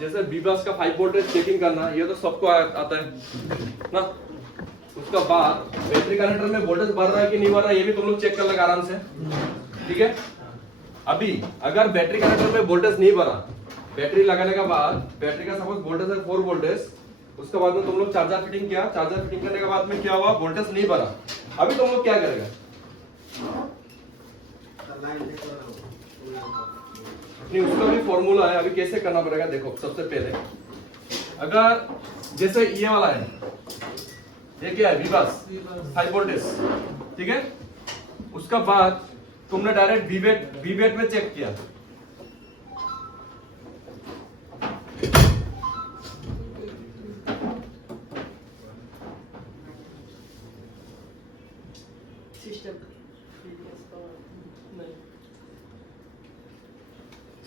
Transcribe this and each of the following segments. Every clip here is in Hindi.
जैसे बीबस का 5 वोल्टेज चेकिंग करना, ये तो सबको आता है ना। उसका बाद बैटरी कनेक्टर में वोल्टेज बढ़ रहा है कि नहीं बढ़ रहा है, ये भी तुम लोग चेक कर लेगा आराम से, ठीक है। अभी अगर बैटरी कनेक्टर में वोल्टेज नहीं बढ़ा, बैटरी लगाने के बाद बैटरी का सपोज वोल्टेज है 4 वोल्टेज, उसके बाद में तुम लोग चार्जर फिटिंग किया, चार्जर फिटिंग करने के बाद में क्या हुआ, वोल्टेज नहीं बढ़ा, अभी तुम लोग क्या करेगा, नहीं उसका भी फॉर्मूला है, अभी कैसे करना पड़ेगा देखो। सबसे पहले अगर जैसे ये वाला है, ये क्या है विवास 5 वोल्टेज, ठीक है। उसका बाद तुमने डायरेक्ट वीवेट में चेक किया,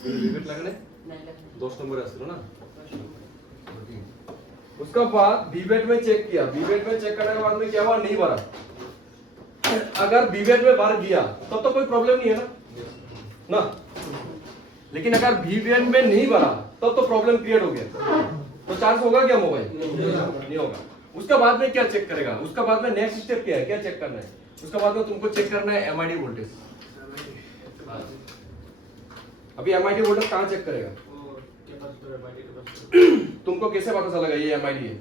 वीवेट लगने 10 नंबर है ना। उसका बाद वीवेट में चेक किया, वीवेट में चेक करने के बाद में क्या हुआ, नहीं भरा। अगर वीवेट में भर गया तब तो कोई प्रॉब्लम नहीं है ना। लेकिन अगर वीवेट में नहीं भरा तब तो प्रॉब्लम क्रिएट हो गया, तो चार्ज होगा क्या मोबाइल, नहीं होगा। उसका बाद में क्या चेक करेगा, उसका बाद में नेक्स्ट स्टेप क्या है, क्या चेक करना है, उसका बाद में तुमको चेक करना है एमआईडी वोल्टेज। अभी एमआईडी वोल्टेज कहां चेक करेगा, तुमको कैसे पता चलेगा ये एमआईडी है,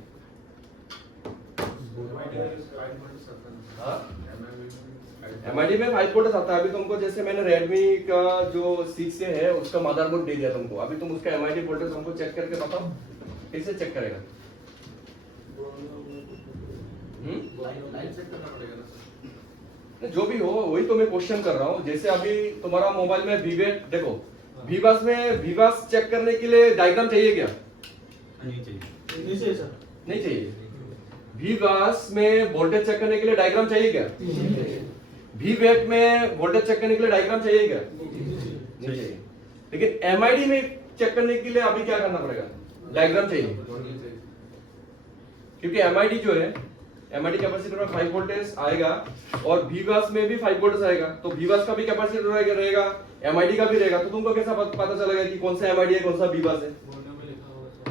एमआईडी में 5 वोल्टेज आता है। अभी तुमको जैसे मैंने रेडमी का जो 6 से है उसका मदरबोर्ड दे दिया तुमको, अभी तुम उसका एमआईडी वोल्टेज हमको चेक करके बताओ कैसे चेक करेगा। जो भी हो वही तो मैं क्वेश्चन कर रहा हूँ। जैसे अभी तुम्हारा मोबाइल में वीवेट देखो, वीवास में वीवास चेक करने के लिए डायग्राम चाहिए क्या, नहीं चाहिए सर, नहीं चाहिए। वीवास में वोल्टेज चेक करने के लिए डायग्राम चाहिए क्या, वीवेट में वोल्टेज चेक करने के लिए डायग्राम चाहिए क्या, नहीं चाहिए। लेकिन एमआईडी में चेक करने के लिए अभी क्या करना पड़ेगा, डायग्राम चाहिए, क्योंकि एमआईडी जो है, एमआईडी कैपेसिटर में 5 वोल्टेज आएगा और वीवास में भी 5 वोल्टेज आएगा, तो वीवास का भी कैपेसिटर रहेगा, एमआईडी का भी रहेगा, तो तुमको कैसा पता चलेगा कि कौन सा एमआईडी है कौन सा वीवास है।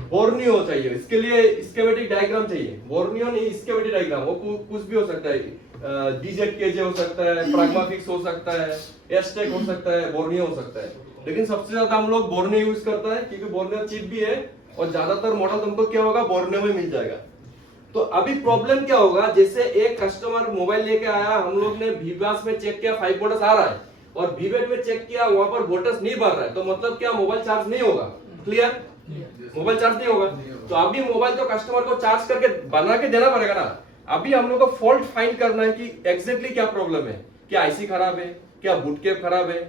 बोर्नियो चाहिए, इसके लिए स्कीमेटिक डायग्राम चाहिए, बोर्नियो नहीं स्कीमेटिक डायग्राम, वो कुछ भी हो सकता है, डीजेडकेजे हो सकता है, प्राग्माफिक्स हो सकता है, एस्टेक हो सकता है, बोर्नियो हो सकता है। लेकिन सबसे ज्यादा हम लोग बोर्नियो यूज करता है क्योंकि बोर्नियो चीप भी है और ज्यादातर मॉडल तुमको क्या होगा बोर्नियो में मिल जाएगा। तो अभी प्रॉब्लम क्या होगा, जैसे एक कस्टमर मोबाइल लेके आया, हम लोग ने वीवास में चेक किया 5 वोल्टेज आ रहा है और वीवेट में चेक किया वहां पर वोल्टेज नहीं बढ़ रहा है, तो मतलब क्या मोबाइल चार्ज नहीं होगा, क्लियर, मोबाइल चार्ज नहीं होगा। तो अभी मोबाइल तो कस्टमर को चार्ज करके बना के देना पड़ेगा ना। अभी हम लोग को फॉल्ट फाइंड करना है कि एग्जैक्टली क्या प्रॉब्लम है, क्या आईसी खराब है, क्या बूट कैप खराब है,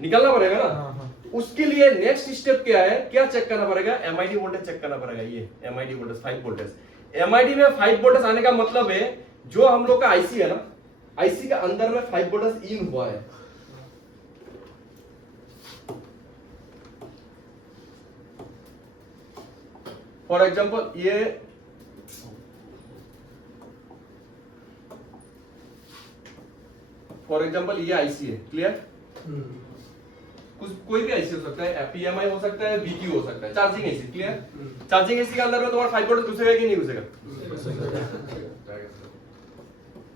निकलना पड़ेगा ना। उसके लिए नेक्स्ट स्टेप क्या है, क्या चेक करना पड़ेगा, एमआईडी वोल्टेज चेक करना पड़ेगा। ये एमआईडी वोल्टेज 5 वोल्टेज, एमआईडी में 5 वोल्टेज आने का मतलब है जो हम लोग का आईसी है ना, आईसी का अंदर में 5 वोल्टेज इन हुआ है। फॉर एग्जांपल ये आईसी है, क्लियर, कुछ कोई भी आईसी हो सकता है, पीएमआई हो सकता है, बीक्यू हो सकता है, charging IC, clear. Charging IC के अंदर में तुम्हारा 5 वोल्टेज घुसेगा कि नहीं घुसेगा,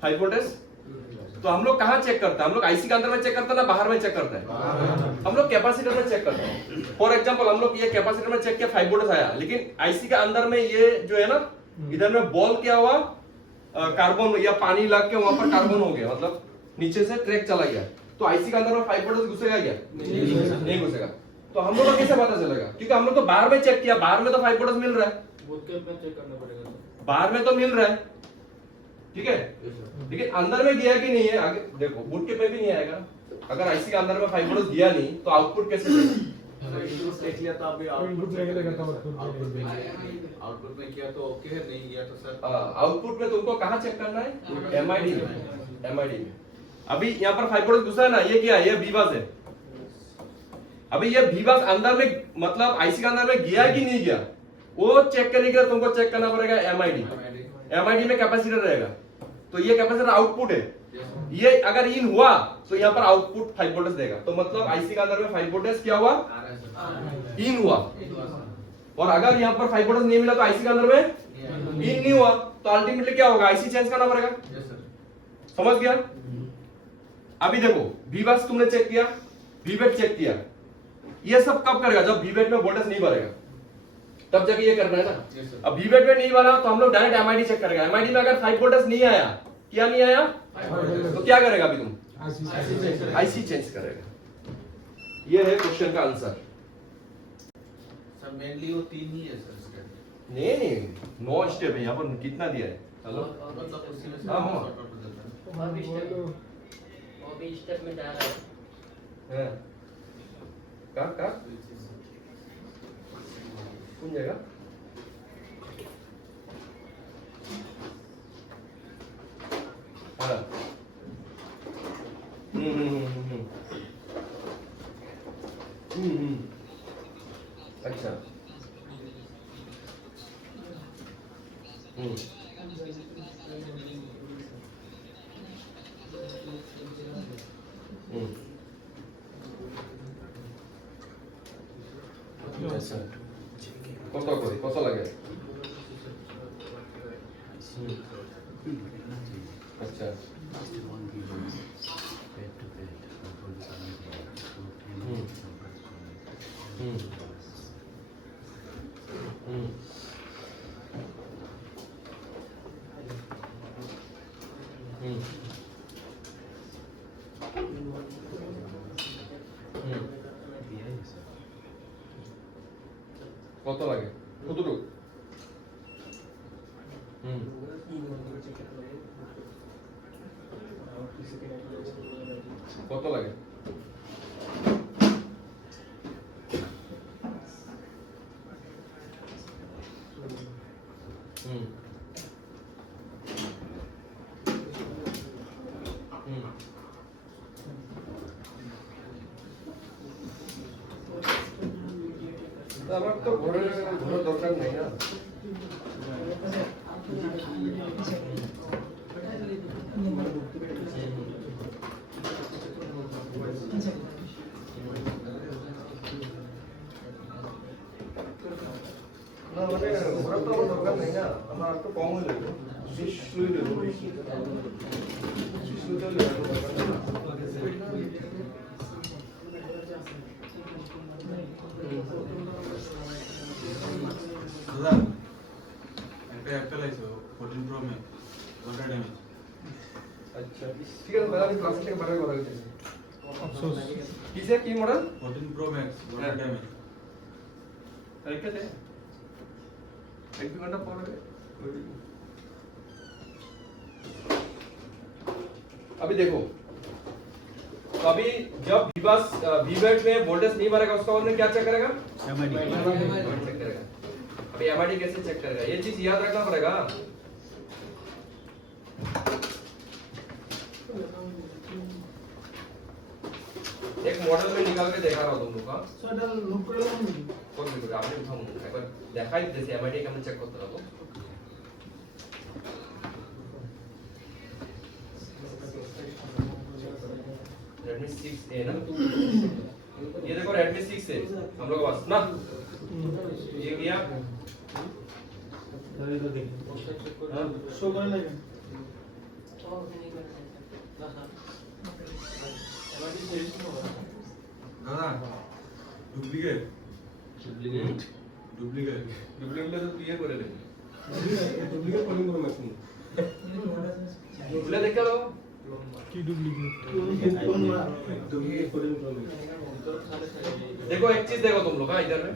5 वोल्टेज। तो हम लोग कहां चेक करते हैं, हम लोग आईसी के अंदर में चेक करते हैं ना बाहर में चेक करते हैं, हम लोग कैपेसिटर में चेक करते हैं। फॉर एग्जांपल हम लोग ये कैपेसिटर में चेक किया 5 वोल्टेज आया, लेकिन आईसी के अंदर में ये जो है ना, इधर में बॉल क्या हुआ, कार्बन या पानी लग के वहां पर कार्बन हो गया, मतलब नीचे से ट्रैक चला गया, तो आईसी के अंदर में 5 वोल्टेज घुसेगा क्या, नहीं घुसेगा। तो हम लोग को कैसे पता चलेगा, क्योंकि हम लोग तो बाहर में चेक किया, बाहर में तो 5 वोल्टेज मिल रहा है, चेक करना पड़ेगा, बाहर में तो मिल रहा है, ठीक है। लेकिन अंदर में गया कि नहीं है, आगे देखो बूट के पे भी नहीं आएगा। अगर आईसी के अंदर में 5 वोल्टेज दिया नहीं तो आउटपुट कैसे देगा, देख लिया था अभी आउटपुट में किया तो ओके है, नहीं किया तो सर आउटपुट में तुमको कहां चेक करना है, एमआईडी में। अभी यहाँ पर 5 वोल्टेज घुसा है ना, ये क्या है, ये वीवास है। अभी ये वीवास अंदर में मतलब आईसी के अंदर में गया कि नहीं गया, वो चेक करने के लिए तुमको चेक करना पड़ेगा एमआईडी में कैपेसिटर रहेगा, तो ये कैपेसिटर आउटपुट है, ये अगर इन हुआ तो यहाँ पर आउटपुट 5 वोल्टेज देगा, तो मतलब आईसी के अंदर में 5 वोल्टेज क्या हुआ, इन हुआ। और अगर यहाँ पर 5 वोल्टेज नहीं मिला तो आईसी के अंदर में इन नहीं हुआ, तो अल्टीमेटली क्या होगा, आईसी चेंज करना पड़ेगा। समझ गया? अभी देखो वीबस तुमने चेक किया, वीवेट चेक किया, ये सब कब करेगा, जब वीवेट में वोल्टेज नहीं भरेगा तब जाके ये करना है ना। अब वीवेट में नहीं भरा तो हम लोग डायरेक्ट एमआईडी चेक करेगा। एमआईडी में अगर 5 वोल्टेज नहीं आया, क्या नहीं आया, तो क्या करेगा अभी तुम, आईसी चेंज करेगा। ये है क्वेश्चन का आंसर। सर मेनली वो 3 ही है सर इसके। नहीं 9 स्टेप है, यहाँ पर कितना दिया है, हेलो मतलब उसी में से हाँ, sort out हो जाता है। वो भी स्टेप में जा रहा है। का कौन जाएगा, हाँ अच्छा আচ্ছা কত করে কত লাগে আচ্ছা কত লাগে কতটুকু কত লাগে আমার তো ঘরের দরকার নেই না না মানে ঘরের তো আমার দরকার নেই না আমার একটু কম হয়ে যাবে 20 সুই দেবো 20 সুই দিলে দরকার নেই দাদা একটা অ্যাপেল আছে 14 প্রো ম্যাক্স ওটা ড্যামেজ अच्छा ठीक है बता दी क्लास के बारे में बता दीजिए अफसोस किसे की मॉडल 14 प्रो मैक्स ওটা ড্যামেज तरीके से एक घंटा पढ़ रहे अभी देखो तो अभी जब वीबस वीवेट में वोल्टेज नहीं भरेगा उसका उसने क्या चेक करेगा एमआईडी चेक करेगा अभी एमआईडी कैसे चेक करेगा ये चीज याद रखना पड़ेगा एक मॉडल में निकाल के दिखा रहा हूं तुम लोग का সেটা লোক করে দাও कौन देखो आपने उठाओ एक बार दिखाई जैसे एमआईडी का हमने चेक करते रहो Redmi 6A ना ये देखो Redmi 6A हम लोग पास ना ये किया শো করে লাগে দাদা ডুপ্লিকেট डुप्लीकेट ডুপ্লিকেট डुप्लीकेट तो ये करे ले ডুপ্লিকেট কলিং করে মেশিন डुप्लीकेट देख लो কি ডুপ্লিকেট ডুপ্লিকেট কলিং করে देखो एक चीज देखो तुम लोग हाँ इधर में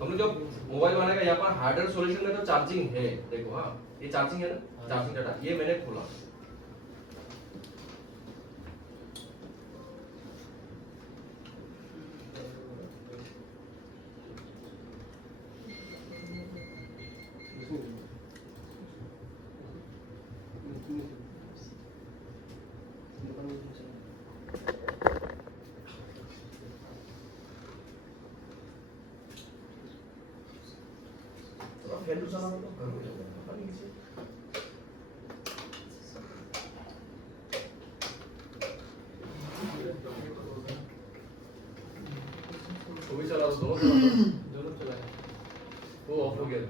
हम लोग जो मोबाइल बनाएगा यहाँ पर हार्डवेयर सॉल्यूशन में तो चार्जिंग है देखो हाँ ये चार्जिंग है ना चार्जिंग डाटा ये मैंने खोला फैन चला तो पता नहीं किसी वो भी चला दोनों चलाए वो ऑफ हो गया।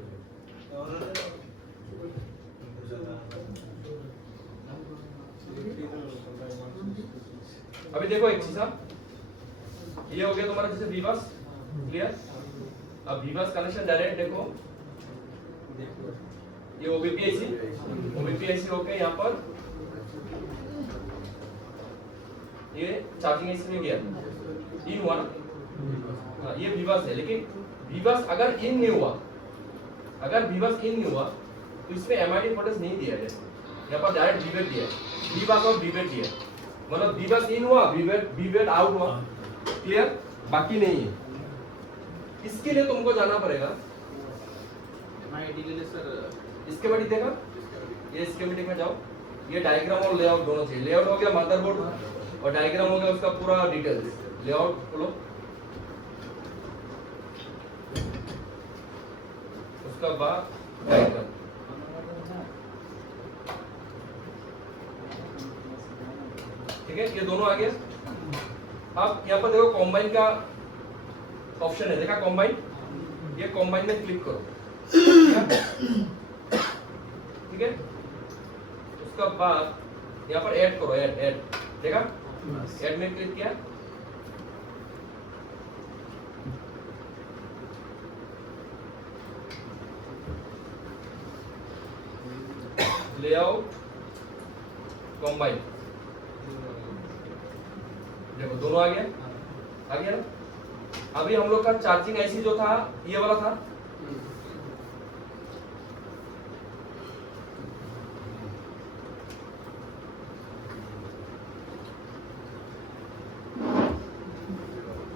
अभी देखो एक चीज ये हो गया तुम्हारा जैसे वीबस क्लियर। अब वीबस कनेक्शन डायरेक्ट देखो ये ओबीपीआईसी होके यहाँ पर ये चार्जिंग आईसी में गया इन हुआ ना। ये वीबस है, लेकिन वीबस अगर इन नहीं हुआ तो इसमें एमआईडी वोल्टेज नहीं दिया है। यहाँ पर डायरेक्ट वीवेट दिया है, वीबस और वीवेट दिया है, मतलब वीबस इन हुआ वीवेट आउट हुआ क्लियर, बाकी नहीं है। इसके लिए तुमको जाना पड़ेगा एमआईडी के लिए सर स्कीमेटिक देखा, ये स्कीमेटिक में जाओ, ये डायग्राम और लेआउट दोनों चाहिए। लेआउट हो गया मदरबोर्ड और डायग्राम हो गया उसका पूरा डिटेल्स। लेआउट खोलो, उसका बाद डायग्राम। ठीक है, ये दोनों आ गया। अब यहाँ पर देखो कॉम्बाइन का ऑप्शन है, देखा कॉम्बाइन, ये कॉम्बाइन में क्लिक करो ठीक है। उसका बाद यहाँ पर ऐड करो, ऐड देखा, ऐड में क्लिक किया, लेआउट कॉम्बाइन, देखो दोनों आ गया ना। अभी हम लोग का चार्जिंग आईसी जो था ये वाला था,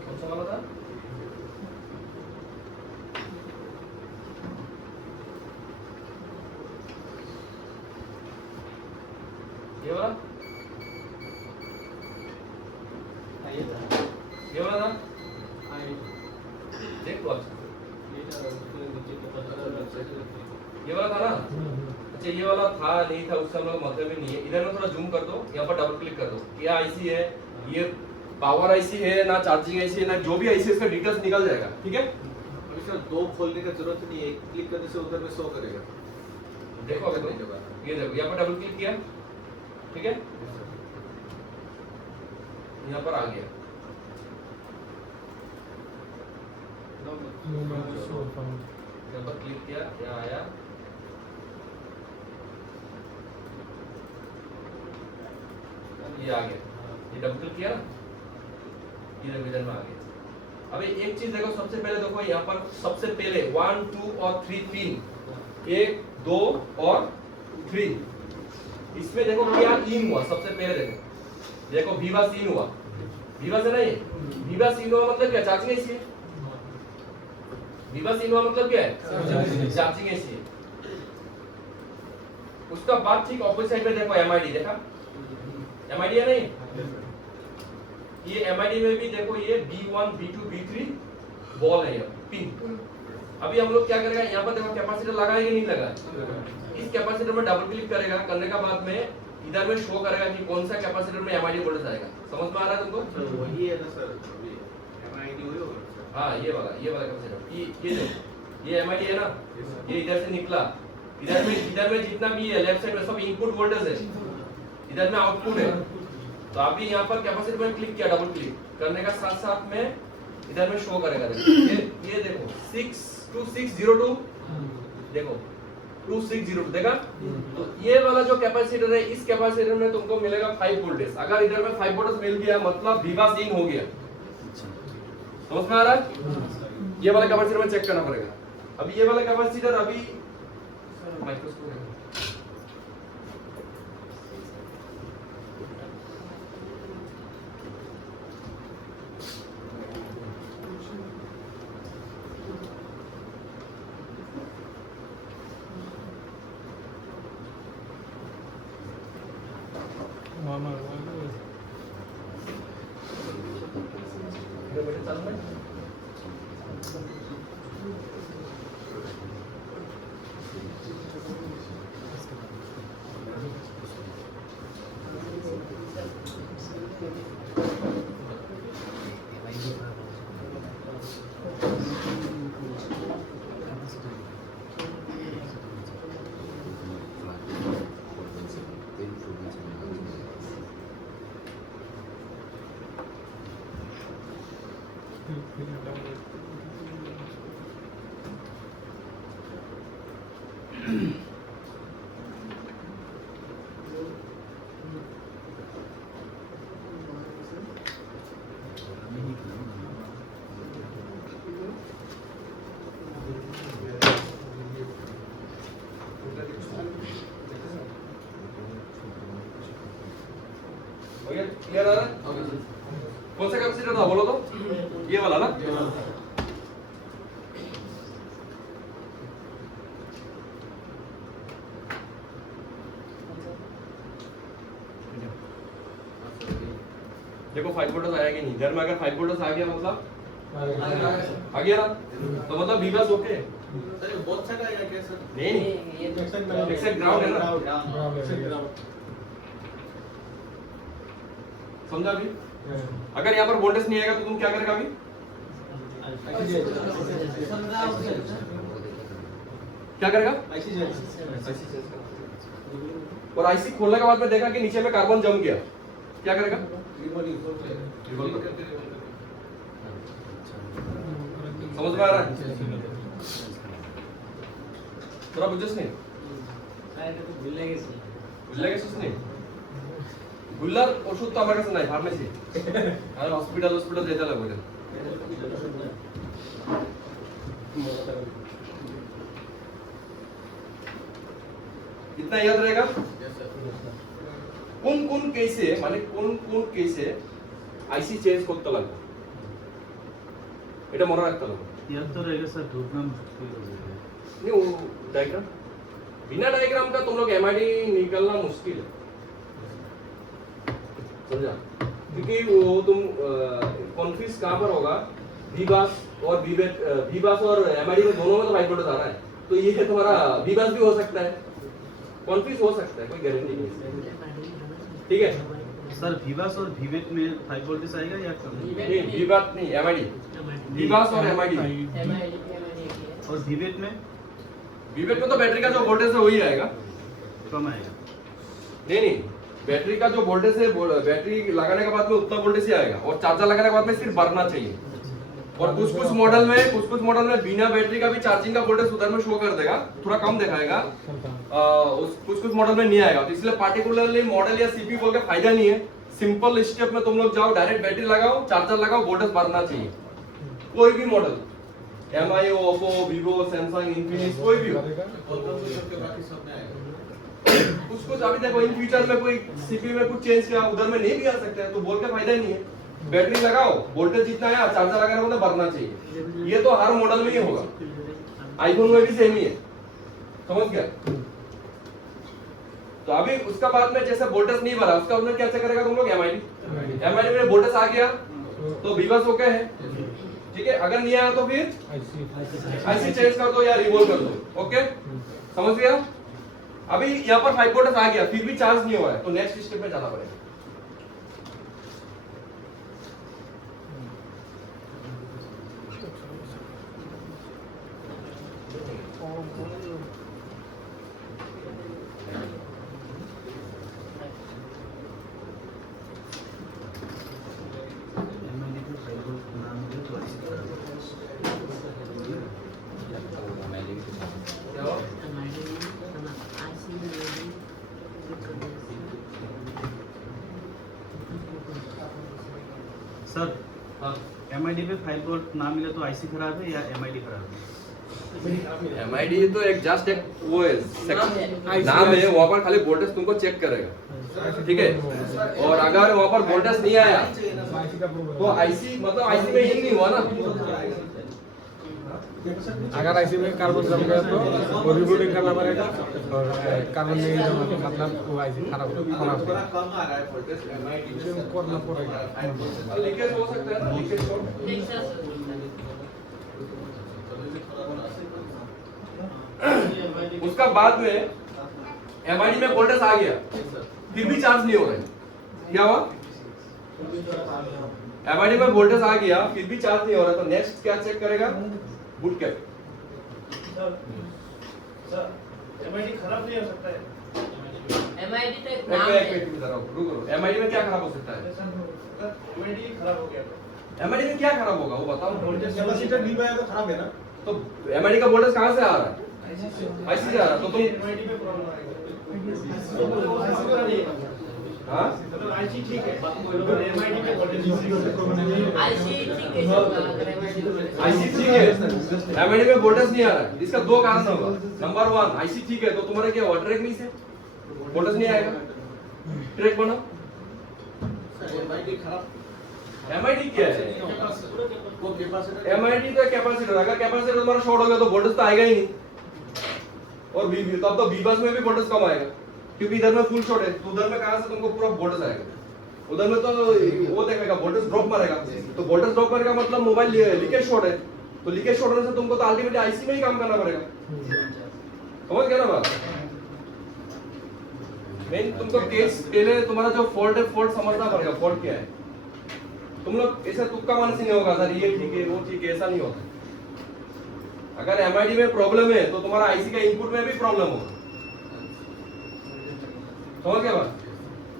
कौन सा वाला था, ये वाला, ये वाला था, देखो अच्छा ये वाला था ना। अच्छा ये वाला था नहीं था उस समय, मतलब ही नहीं है। इधर में थोड़ा जूम कर दो, यहाँ पर डबल क्लिक कर दो, ये आईसी है, ये पावर आईसी है ना, चार्जिंग आईसी है ना, जो भी आईसी है इसका डिटेल्स निकल जाएगा। ठीक है, अभी सर दो खोलने का जरूरत नहीं है, एक क्लिक करने से उधर में शो करेगा। देखो अगर ये देखो यहाँ पर डबल क्लिक किया, ठीक है, यहाँ पर आ गया। यहाँ पर क्लिक किया, यहाँ आया, ये आ गया, ये डबल क्लिक किया ना, ये डिवीजन में आ गया। अभी एक चीज देखो, सबसे पहले देखो यहाँ पर सबसे पहले 1 2 और 3 पिन, 1 2 और 3, इसमें देखो क्या इन हुआ। सबसे पहले देखो वीबस इन हुआ, वीबस है ना, ये वीबस इन हुआ मतलब क्या, चार्जिंग आईसी है। वीबस इन हुआ मतलब क्या है, चार्जिंग आईसी है। उसका बाद ठीक ऑपोजिट साइड में देखो एमआईडी, देखा एमआईडी है नहीं, ये एमआईडी में भी देखो ये B1 B2 B3 बॉल है, ये पिन। अभी हम लोग क्या करेगा, यहाँ पर देखो कैपेसिटर लगा है कि नहीं लगा है। इस कैपेसिटर में डबल क्लिक करेगा, करने का बाद में इधर में शो करेगा कि कौन सा कैपेसिटर में एमआईडी वोल्टेज आएगा। समझ में आ रहा है तुमको? सर वही है ना सर, अभी एमआईडी वही होगा सर। हाँ ये वाला कैपेसिटर, ये देखो, ये एमआईडी है ना, ये इधर से निकला, इधर में जितना भी है लेफ्ट साइड में सब इनपुट वोल्टेज है, इधर में आउटपुट है। तो अभी यहाँ पर कैपेसिटर में क्लिक किया, डबल क्लिक करने का साथ साथ में इधर में शो करेगा। देखो ये देखो 2602 देखो 2602 देखा। तो ये वाला जो कैपेसिटर है, इस कैपेसिटर में तुमको मिलेगा 5 वोल्टेज। अगर इधर में 5 वोल्टेज मिल गया मतलब वीबस इन हो गया। समझ में आ रहा है? ये वाला कैपेसिटर में चेक करना पड़ेगा। अभी ये वाला कैपेसिटर अभी माइक्रोस्कोप है, हो गया? क्लियर आ रहा है? कौन सा कैपेसिटर था बोलो तो? ये वाला ना? देखो 5 वोल्ट आया कि नहीं? घर में अगर 5 वोल्ट आ गया मतलब आ गया ना? तो मतलब V बस ओके है। सर ये बहुत साइड आएगा क्या सर? नहीं ये तो एक्सेप्ट ग्राउंड है ना? ग्राउंड समझा अभी? अगर यहाँ पर वोल्टेज नहीं आएगा तो तुम क्या करेगा अभी? क्या करेगा? और आईसी खोलने के बाद में देखा कि नीचे में कार्बन जम गया, क्या करेगा? रिवॉल्व करेगा। समझ में आ रहा है? थोड़ा बुझस नहीं? বুঝলে গেছিস নি? গুল্লার ওষুধ তো আমার কাছে নাই, ফার্মেসি। আর হসপিটাল যেতে লাগবে এটা। इतना याद रहेगा? কোন কেসে মানে কোন কেসে আইসি চেঞ্জ করতে লাগবে এটা মনে রাখতে হবে। याद तो रहेगा सर, ढूंढना मुश्किल हो जाएगा। नहीं वो डायग्राम, बिना डायग्राम का तुम लोग एमआईडी निकालना मुश्किल है, समझा? क्योंकि वो तुम कॉन्फ्यूज कहाँ पर होगा? वीबास और वीबास और एमआईडी में दोनों में तो 5 वोल्ट आ रहा है, तो ये तुम्हारा वीबास भी हो सकता है, कॉन्फ्यूज हो सकता है, कोई गारंटी नहीं है। ठीक है सर वीबास और वीवेट में 5 वोल्टेज आएगा या कम? नहीं वीबास नहीं एमआईडी, वीबास और एमआईडी। और वीवेट में तो बैटरी का जो वोल्टेज है वही आएगा, कम आएगा। नहीं बैटरी का जो वोल्टेज है बैटरी लगाने के बाद में उतना वोल्टेज ही आएगा, और चार्जर लगाने के बाद में सिर्फ भरना चाहिए। और कुछ मॉडल में बिना बैटरी का भी चार्जिंग का वोल्टेज उधर में शो कर देगा, थोड़ा कम दिखाएगा। कुछ मॉडल में नहीं आएगा, तो इसलिए पार्टिकुलरली मॉडल या सीपी बोल के फायदा नहीं है। सिंपल स्टेप में तुम लोग जाओ, डायरेक्ट बैटरी लगाओ, चार्जर लगाओ, वोल्टेज भरना चाहिए। कोई भी model, MI, Oppo, Vivo, Samsung, Infinix, कोई भी हो। बाकी सब में आएगा। कुछ अभी देखो इन फ्यूचर में कोई सीपी में कुछ चेंज किया, उधर में नहीं भी आ सकते हैं, तो बोल के फायदा ही नहीं है। बैटरी लगाओ, वोल्टेज जितना है चार्जर लगाने को तो भरना चाहिए। ये तो हर मॉडल में ही होगा, आईफोन में भी सेम ही है, समझ गया? तो अभी उसका बाद में जैसे वोल्टेज नहीं भरा, उसका उसमें क्या चेक करेगा तुम लोग? एमआईडी में वोल्टेज आ गया तो वीबस ओके है, ठीक है? अगर नहीं आया तो फिर आईसी चेंज कर दो या रिवॉल्व कर दो, ओके? समझ गया? अभी यहाँ पर 5 वोल्टेज आ गया, फिर भी चार्ज नहीं हुआ है, तो नेक्स्ट स्टेप में जाना पड़ेगा। एमआईडी को 5 वोल्ट नाम दे तो ऐसे क्या हुआ? सर हाँ एमआईडी पे 5 वोल्ट ना मिले तो आईसी खराब है या एमआईडी खराब है? एमआईडी तो एक जस्ट एक वो है नाम है, वहाँ पर खाली वोल्टेज तुमको चेक करेगा, ठीक है? और अगर वहाँ पर वोल्टेज नहीं आया तो आईसी मतलब आईसी में ये नहीं हुआ ना। अगर आईसी में कार्बन जम गया तो वो रिबूटिंग करना पड़ेगा, और कार्बन नहीं जमा तो मतलब वो आईसी खराब थोड़ा कम आ रहा है वोल्टेज एमआईडी में करना पड़ेगा। लीकेज हो सकता है ना, लीकेज हो। उसका बाद में एमआईडी में वोल्टेज आ गया, फिर भी चार्ज नहीं हो रहा है, क्या हुआ? एमआईडी में वोल्टेज आ गया, फिर भी चार्ज नहीं हो रहा, तो नेक्स्ट क्या चेक करेगा? Boot cap. एमआईडी खराब नहीं हो सकता है। एमआईडी तो एक एक नाम मिनट, है। रुको। एमआईडी में क्या खराब हो सकता है? एमआईडी खराब हो गया एमआईडी में क्या खराब होगा वो बताओ। कैपेसिटर डी बाय तो खराब है ना। तो एमआईडी का वोल्टेज कहाँ से आ रहा है? आईसी से आ रहा तो तुम हाँ आईसी ठीक है जो होगा, अगर MID आईसी ठीक है, एमआईडी में वोल्टेज नहीं आ रहा है। इसका दो कारण होगा। नंबर 1, आईसी ठीक है तो तुम्हारा क्या हुआ, ट्रैक नहीं से वोल्टेज नहीं आएगा, ट्रैक बनाओ। एमआईडी क्या है? एमआईडी तो कैपेसिटर, अगर कैपेसिटर तुम्हारा शॉर्ट हो गया तो वोल्टेज तो आएगा ही नहीं, और बी तब तो बी बस में भी वोल्टेज कम आएगा, क्योंकि इधर में फुल शॉर्ट है, तो उधर में कहां से तुमको पूरा वोल्टेज आएगा? उधर में तो वो देखेगा वोल्टेज ड्रॉप मारेगा, तो वोल्टेज ड्रॉप मारेगा मतलब मोबाइल लीकेज शॉर्ट है, तो लीकेज शॉर्ट होने से तुमको तो अल्टीमेटली आईसी में ही काम करना पड़ेगा। समझ गया ना बात? मेन तुमको केस पहले तुम्हारा जो फॉल्ट है, फॉल्ट समझना पड़ेगा, फॉल्ट क्या है। तुम लोग ऐसा तुक्का मारने से नहीं होगा सर ये ठीक है वो ठीक है, ऐसा नहीं होता। अगर एमआईडी में प्रॉब्लम है तो तुम्हारा आईसी का इनपुट में भी प्रॉब्लम होगा। समझ गया बात?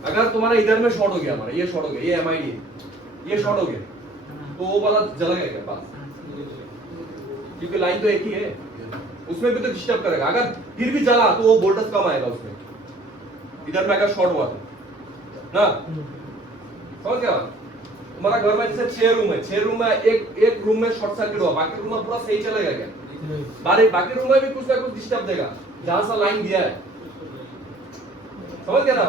अगर तुम्हारा इधर में शॉर्ट हो गया, हमारा ये शॉर्ट हो गया, ये एमआईडी है, ये शॉर्ट हो गया, तो वो वाला जल गया पास, क्योंकि लाइन तो एक ही है, उसमें भी तो डिस्टर्ब करेगा। अगर फिर भी जला तो वो वोल्टेज कम आएगा उसमें, इधर में अगर शॉर्ट हुआ तो ना। समझ गया? तुम्हारा घर में जैसे 6 रूम है, 6 रूम में एक रूम में शॉर्ट सर्किट हुआ, बाकी रूम में पूरा सही चलेगा क्या? बाकी रूम में भी कुछ ना कुछ डिस्टर्ब देगा जहां से लाइन दिया है। समझ गया ना?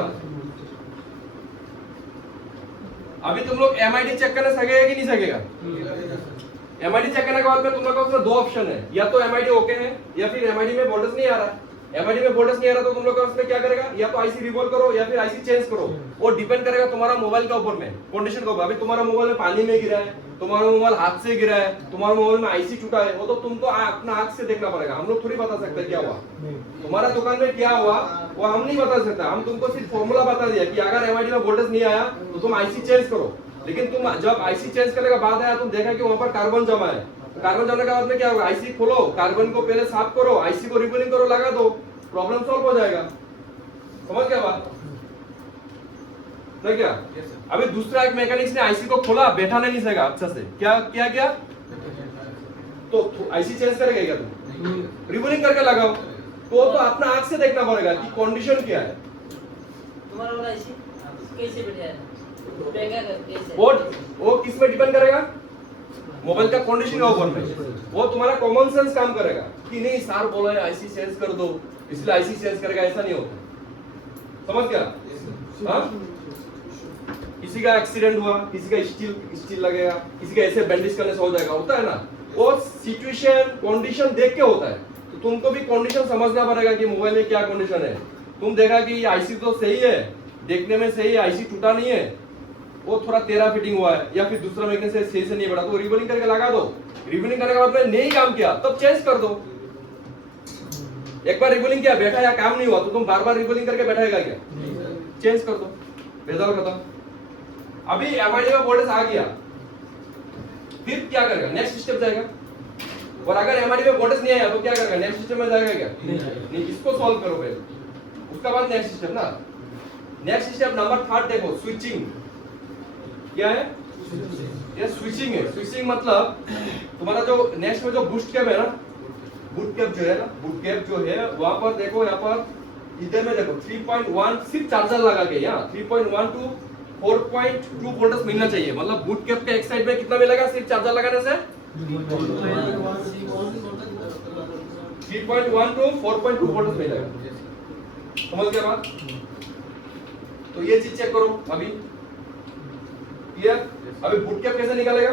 अभी तुम लोग एमआईडी चेक करने सकेगा कि नहीं सकेगा? एमआईडी चेक करने के बाद में तुम लोग का उसमें दो ऑप्शन है, या तो एमआईडी ओके है या फिर एमआईडी में वोल्टेज नहीं आ रहा। एमआईडी में वोल्टेज नहीं आ रहा तो तुम लोग का उसमें क्या करेगा, या तो आईसी रिवॉल्व करो या फिर आईसी चेंज करो। वो डिपेंड करेगा तुम्हारा मोबाइल के ऊपर में, कंडीशन के ऊपर। अभी तुम्हारा मोबाइल में पानी में गिरा है, तुम्हारा मोबाइल हाथ से गिरा है, तुम्हारा मोबाइल में आईसी टूटा है, वो तो तुमको अपना आंख से देखना पड़ेगा। हम लोग थोड़ी बता सकते क्या हुआ, तुम्हारा दुकान में क्या हुआ वो हम नहीं बता सकते। हम तुमको सिर्फ फॉर्मूला बता दिया कि अगर एमआईडी में वोल्टेज नहीं आया तो तुम आईसी चेंज करो। लेकिन तुम जब आईसी चेंज करने के बाद आया तुम देखा कि वहां पर कार्बन जमा है, कार्बन जमने के बाद में क्या होगा, आईसी खोलो, कार्बन को पहले साफ करो, आईसी को रिबोलिंग करो, लगा दो, प्रॉब्लम सॉल्व हो जाएगा। समझ गया बात? क्या? अभी दूसरा एक मैकेनिक्स ने आईसी को खोला, बैठाने नहीं सकेगा अच्छा से, क्या क्या क्या तो आईसी चेंज करेगा क्या तुम? रिबोलिंग करके लगाओ, तो अपना आंख से देखना पड़ेगा कि कंडीशन क्या है। तुम्हारा वाला आईसी कैसे बैठा है? वो किस में डिपेंड करेगा? मोबाइल का कंडीशन के ऊपर में। वो तुम्हारा कॉमन सेंस काम करेगा कि नहीं सर बोला है आईसी चेंज कर दो इसलिए आईसी चेंज करेगा, ऐसा नहीं होता। समझ गया? हाँ? किसी का एक्सीडेंट हुआ, किसी का स्टील लगेगा, किसी का ऐसे बैंडेज करने से हो जाएगा, होता है ना। वो सिचुएशन कंडीशन देख के होता है, तो तुमको भी कंडीशन समझना पड़ेगा कि मोबाइल में क्या कंडीशन है। तुम देखा कि आईसी तो सही है, देखने में सही है, आईसी टूटा नहीं है, वो थोड़ा टेढ़ा फिटिंग हुआ है, या फिर दूसरा मैकेनिक से सही से नहीं बढ़ा, तो रिबोलिंग करके लगा दो। रिबोलिंग करने के बाद में नहीं काम किया तब चेंज कर दो। एक बार रिबोलिंग किया, बैठा या काम नहीं हुआ, तो तुम बार बार रिबोलिंग करके बैठाएगा क्या? चेंज कर दो, बेदार खत्म। अभी एमआईडी में वोल्टेज आ गया, फिर क्या करेगा? नेक्स्ट स्टेप जाएगा। और अगर एमआईडी में वोल्टेज नहीं आया तो क्या करेगा? नेक्स्ट स्टेप में जाएगा क्या? नहीं, इसको सॉल्व करो पहले, उसके बाद नेक्स्ट स्टेप ना। नेक्स्ट स्टेप नंबर 3 देखो, स्विचिंग। क्या है? ये स्विचिंग है। स्विचिंग मतलब तुम्हारा जो नेक्स्ट में जो बूस्ट कैप है ना, बूट कैप जो है ना, बूट कैप जो है वहां पर देखो, यहाँ पर इधर में देखो 3.1 सिर्फ चार्जर लगा के, यहाँ 3.1 टू 4.2 वोल्टेज मिलना चाहिए। मतलब बूट कैप के एक साइड में कितना मिलेगा सिर्फ चार्जर लगाने से? 3.1 टू 4.2 वोल्टेज मिलेगा। समझ गया बात? तो ये चीज चेक करो अभी। क्लियर? अभी बूट कैप कैसे निकालेगा?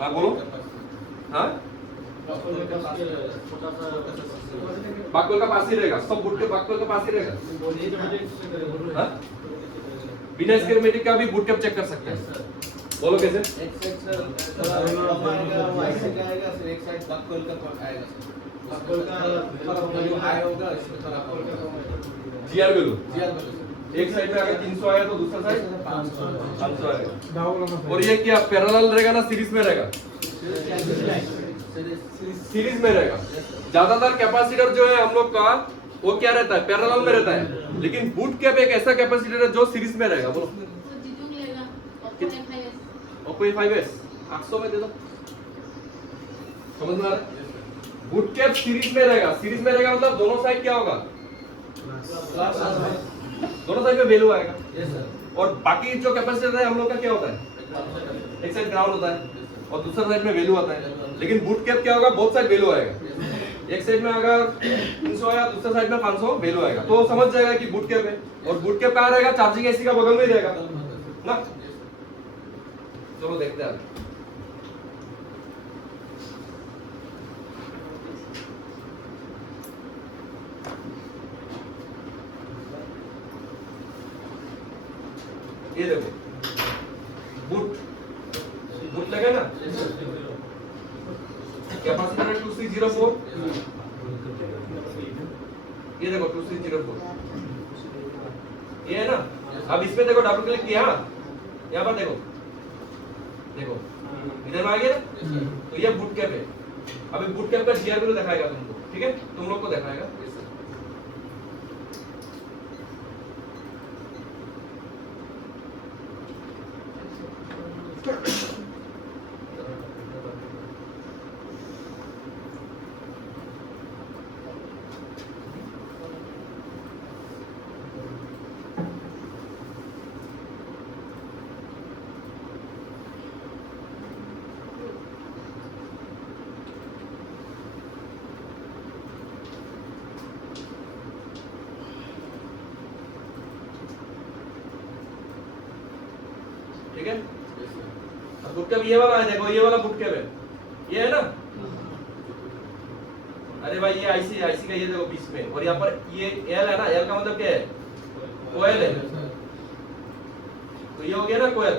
हाँ बोलो। हाँ, बाकल का पास ही रहेगा, सब बूट के बाकल का पास ही रहेगा। हाँ? बिना स्कीमेटिक का भी बूट कैप चेक कर सकते हैं। बोलो कैसे? एक साइड बक्कल का आएगा, बक्कल का जो हाई होगा इसमें थोड़ा जीआर वैल्यू जीआर एक साइड में अगर 300 आया तो दूसरा साइड 500 आएगा। और और ये क्या पैरेलल रहेगा ना सीरीज में रहेगा? सीरीज में रहेगा। ज्यादातर कैपेसिटर जो है हम लोग का वो क्या रहता है? पैरेलल में रहता है। लेकिन बूट कैप एक ऐसा कैपेसिटर है जो सीरीज में रहेगा। बोलो Oppo A5s 800 में दे दो। समझ में आ रहा है? बूट कैप सीरीज में रहेगा, सीरीज में रहेगा मतलब दोनों साइड क्या होगा, दोनों साइड में वैल्यू आएगा। Yes sir. और बाकी जो कैपेसिटर है हम लोग का क्या होता है, एक साइड ग्राउंड होता है और दूसरा साइड में वैल्यू आता है। लेकिन बूट कैप क्या होगा, बोथ साइड वैल्यू आएगा। एक साइड में अगर 300 आया, दूसरा साइड में 500 वैल्यू आएगा, तो समझ जाएगा कि बूट कैप है। और बूट कैप कहाँ रहेगा, चार्जिंग एसी का बगल में ही रहेगा ना। चलो देखते हैं ये देखो बूट लगे ना, कैपेसिटर है 2304, ये देखो 2304 ये है ना। अब इसमें देखो डबल क्लिक किया, यहाँ पर देखो देखो इधर में आ गया, तो ये बूट कैप है। अभी बूट कैप का जीआर वैल्यू दिखाएगा तुमको, ठीक है, तुम लोग को दिखाएगा। ठीक है, बूट कैप ये वाला है, देखो ये वाला बूट कैप है, ये है ना। अरे भाई ये आईसी का ये देखो बीच में, और यहाँ पर ये एल है ना, एल का मतलब क्या है, कोयल है। तो ये हो गया ना कोयल,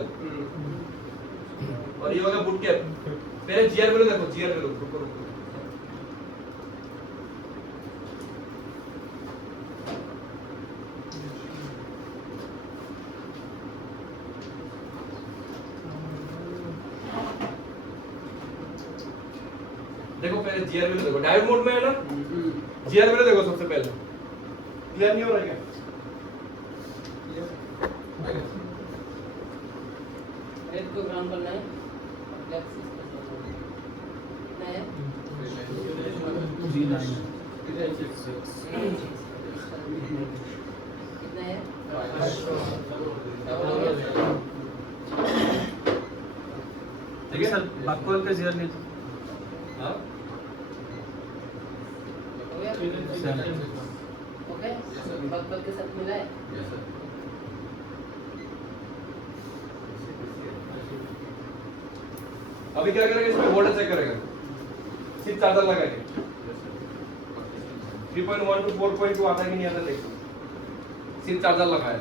और ये हो गया बूट कैप। पहले जीआर वैल्यू देखो, जीआर वैल्यू रुको रुको, देखो पहले जीआर वैल्यू देखो, डायोड मोड में है ना। जीआर वैल्यू देखो सबसे पहले, क्लियर नहीं हो रहा है क्या? रेड को ग्राउंड करना है, ब्लैक कितना है, 39 कितना है, ठीक है सर बाकोल का जीआर नहीं हाँ हो गया, ओके, बगल के साथ मिला है। अभी क्या करेगा, इसमें वोल्टेज चेक करेगा, सिर्फ चार्जर लगा के 3.1 टू 4.2 आता है कि नहीं आता देखो, सिर्फ चार्जर लगाया,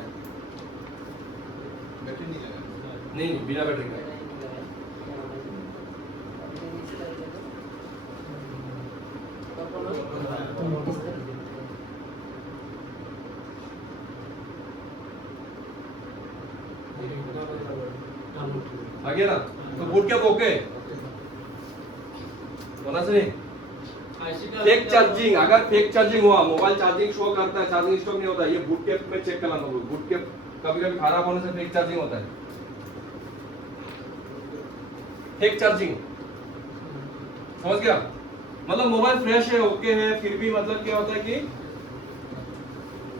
बैटरी नहीं लगा। नहीं बिना बैटरी का। आ गया ना, तो बूट कैप ओके होना चाहिए। फेक चार्जिंग, अगर फेक चार्जिंग हुआ, मोबाइल चार्जिंग शो करता है, चार्जिंग स्टॉप नहीं होता है, ये बूट कैप में चेक करना होगा। बूट कैप कभी-कभी खराब होने से फेक चार्जिंग होता है। फेक चार्जिंग समझ गया, मतलब मोबाइल फ्रेश है, ओके है, फिर भी मतलब क्या होता है कि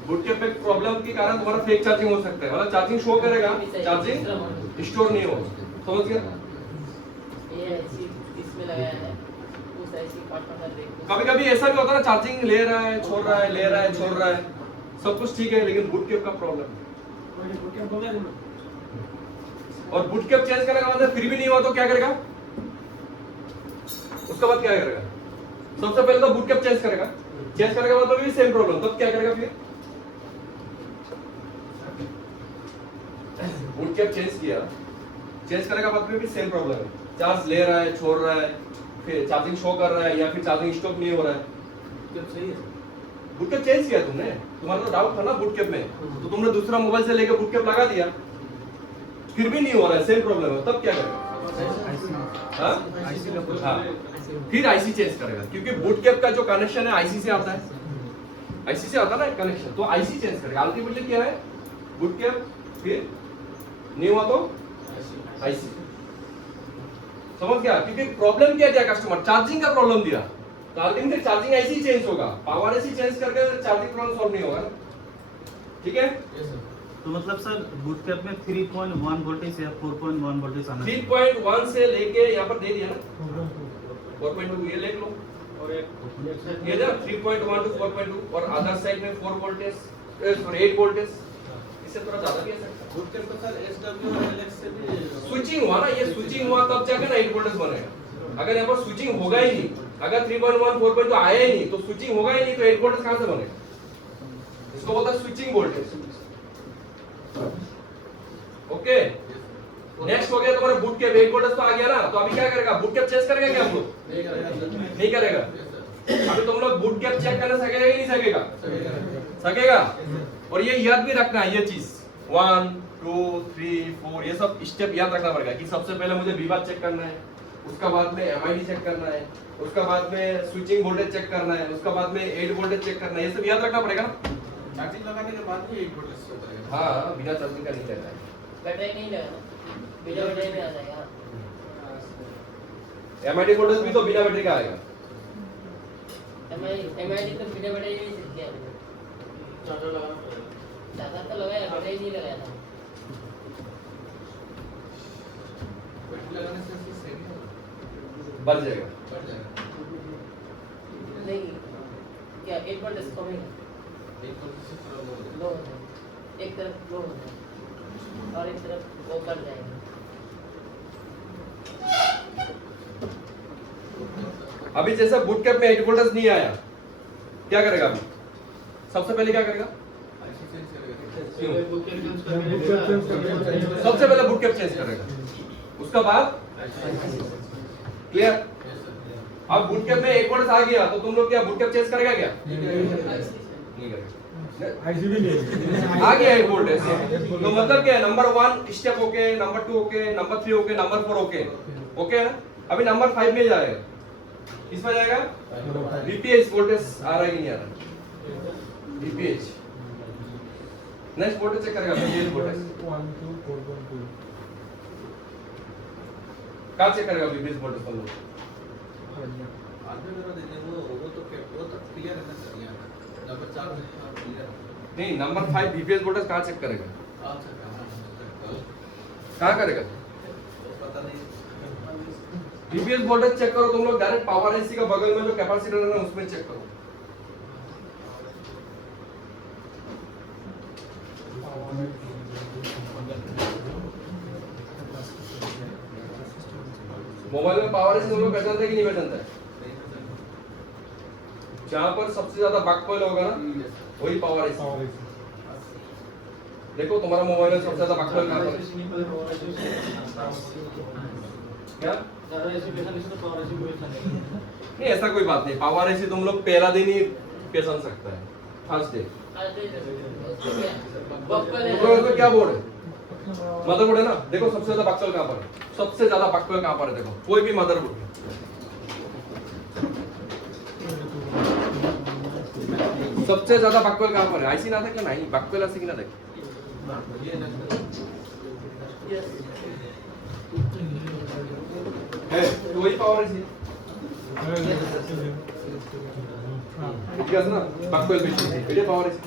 बूट कैप में प्रॉब्लम के कारण तुम्हारा फेक चार्जिंग हो सकता है, मतलब चार्जिंग शो करेगा, चार्जिंग स्टोर नहीं होगा। समझ गया, ये ऐसी इसमें लगाया है, उस ऐसी पार्टनर देखो। कभी-कभी ऐसा भी होता है ना, चार्जिंग ले रहा है, छोड़ रहा है, ले रहा है, छोड़ रहा है, सब कुछ ठीक है, लेकिन बूट कैप का प्रॉब्लम। और बूट कैप चेंज करने का मतलब फिर भी नहीं हुआ तो क्या करेगा, उसके बाद क्या करेगा, सबसे पहले तो बूट कैप चेंज करेगा, चेंज करने का मतलब भी सेम प्रॉब्लम, तब क्या करेगा फिर, बूट कैप चेंज किया, चेंज करने का मतलब भी सेम प्रॉब्लम है, चार्ज ले रहा है, छोड़ रहा है, फिर चार्जिंग शो कर रहा है, या फिर चार्जिंग स्टॉप नहीं हो रहा है। सही है। बूट कैप चेंज किया तुमने, तुम्हारा तो डाउट था ना बूट कैप में, तो तुमने दूसरा मोबाइल से लेकर बूट कैप लगा दिया, फिर भी नहीं हो रहा है, सेम प्रॉब्लम है, तब क्या करेगा, हाँ? हाँ, फिर आईसी चेंज करेगा, क्योंकि बूट कैप का जो कनेक्शन है आईसी से आता है, आईसी से आता है ना कनेक्शन, तो आईसी चेंज करेगा। अल्टीमेटली क्या है, बूट कैप फिर नहीं हुआ तो आईसी। समझ गया, क्योंकि प्रॉब्लम क्या दिया कस्टमर, चार्जिंग का प्रॉब्लम दिया, चार्जिंग से चार्जिंग आईसी चेंज होगा, पावर आईसी चेंज करके चार्जिंग प्रॉब्लम सॉल्व नहीं होगा ना, ठीक है। तो मतलब सर बूट कैप में 3.1 वोल्टेज या 4.1 वोल्टेज आना चाहिए। 3.1 से लेके यहाँ पर दे दिया ना 4.2, ये लिख लो, और एक ये ना 3.1 to 4.2 और अदर साइड में 4 वोल्टेज सॉरी 8 वोल्टेज, इससे थोड़ा ज्यादा भी आ सकता है। बूट कैप तो सर एसडब्ल्यू और एलएक्स से भी स्विचिंग हुआ ना, ये स्विचिंग हुआ तब जाकर ना 8 वोल्टेज बनेगा। अगर यहाँ पर स्विचिंग होगा ही नहीं, अगर 3.1 4.2 आया ही नहीं तो स्विचिंग होगा ही नहीं, तो 8 वोल्टेज कहां से बनेगा? इसको बोलता है स्विचिंग वोल्टेज। ओके, नेक्स्ट हो गया तुम्हारा बूट कैप, 8 वोल्टेज तो आ गया ना, तो अभी क्या करेगा? बूट कैप चेक करेगा क्या हम लोग? नहीं करेगा। अभी तुम लोग बूट कैप चेक करने सकेगा कि नहीं सकेगा? सकेगा। और ये याद भी रखना है, ये चीज 1 2 3 4 ये सब स्टेप याद रखना पड़ेगा कि सबसे पहले मुझे वीवा चेक करना है, उसका बाद में एमआईडी चेक करना है, उसका बाद में स्विचिंग वोल्टेज चेक करना है, उसका बाद में 8 वोल्टेज चेक करना है, ये सब याद रखना पड़ेगा ना। चार्जिंग लगाने के बाद ही 8 वोल्टेज से उतरेगा। हाँ, बिना चार्जिंग का नहीं रहता है। बैटरी नहीं लगाना, बिना बैटरी में आ जाएगा। एमआईडी वोल्टेज भी तो बिना बैटरी का आएगा। एमआईडी तो बिना बैटरी नहीं चलती है। चार्जर तो लगाया, बैटरी नहीं लगाया था। बैटरी लगाने से इसकी सेविंग बढ़ जाएगा। बढ़ जाएगा। नहीं, क्या 8 वोल्टेज कमेगा? 1 वोल्ट से थोड़ा लो हो लो हो जाएगा, एक तरफ लो हो जाएगा और एक तरफ वो बढ़ जाएगा। अभी जैसे बूट कैप में 8 वोल्टेज नहीं आया, क्या करेगा अभी? सबसे पहले क्या करेगा? आईसी चेंज करेगा। क्यों? सबसे पहले बूट कैप चेंज करेगा, उसका बाद क्लियर। अब बूट कैप में 8 वोल्टेज आ गया तो तुम लोग क्या बूट कैप चेंज करेगा क्या? नहीं करेगा। आईसी भी नहीं आ गया 8 वोल्टेज, तो मतलब क्या है? Number 1 step okay, number 2 okay, number 3 okay, number 4 okay, okay है ना। अभी नंबर 5 में जाएगा, किसमें जाएगा? बीपीएच वोल्टेज आ रहा है कि नहीं आ रहा? बीपीएच नेक्स्ट वोल्टेज चेक करेगा, बीपीएच वोल्टेज 1 2 4.2 क्या चेक करेगा? बीपीएच वोल्टेज तुम लोग आगे जरा देखिए, वो तो क्लियर है ना सर, यहाँ नंबर 4 में क्लियर है। नहीं, नंबर 5 बीपीएच वोल्टेज कहाँ चेक करेगा? अच्छा कहाँ कहाँ करेगा? पता नहीं। बीपीएच वोल्टेज चेक करो तुम लोग डायरेक्ट पावर आईसी का बगल में जो कैपेसिटर है ना उसमें चेक करो। मोबाइल में पावर आईसी तुम लोग पहचानते हैं कि नहीं पहचानते हैं? जहाँ पर सबसे ज्यादा बकवाल होगा ना वही पावर आईसी। पावर आईसी देखो तुम्हारा मोबाइल में सबसे ज्यादा बकवाल कहाँ पर है? क्या? नहीं, ऐसा कोई बात नहीं, पावर आईसी तुम लोग पहला दिन ही पहचान सकता है, फर्स्ट डे। तो क्या बोर्ड है? मदरबोर्ड है ना। देखो सबसे ज्यादा बकवाल कहाँ पर है? सबसे ज्यादा बकवाल कहाँ पर है? देखो कोई भी मदरबोर्ड, सबसे ज्यादा बकवाल कहाँ पर है? आईसी ना देखे नहीं, बकवाल आईसी की ना देखे है, तो वही पावर आईसी ठीक है ना। बकवाल बेटे पावर आईसी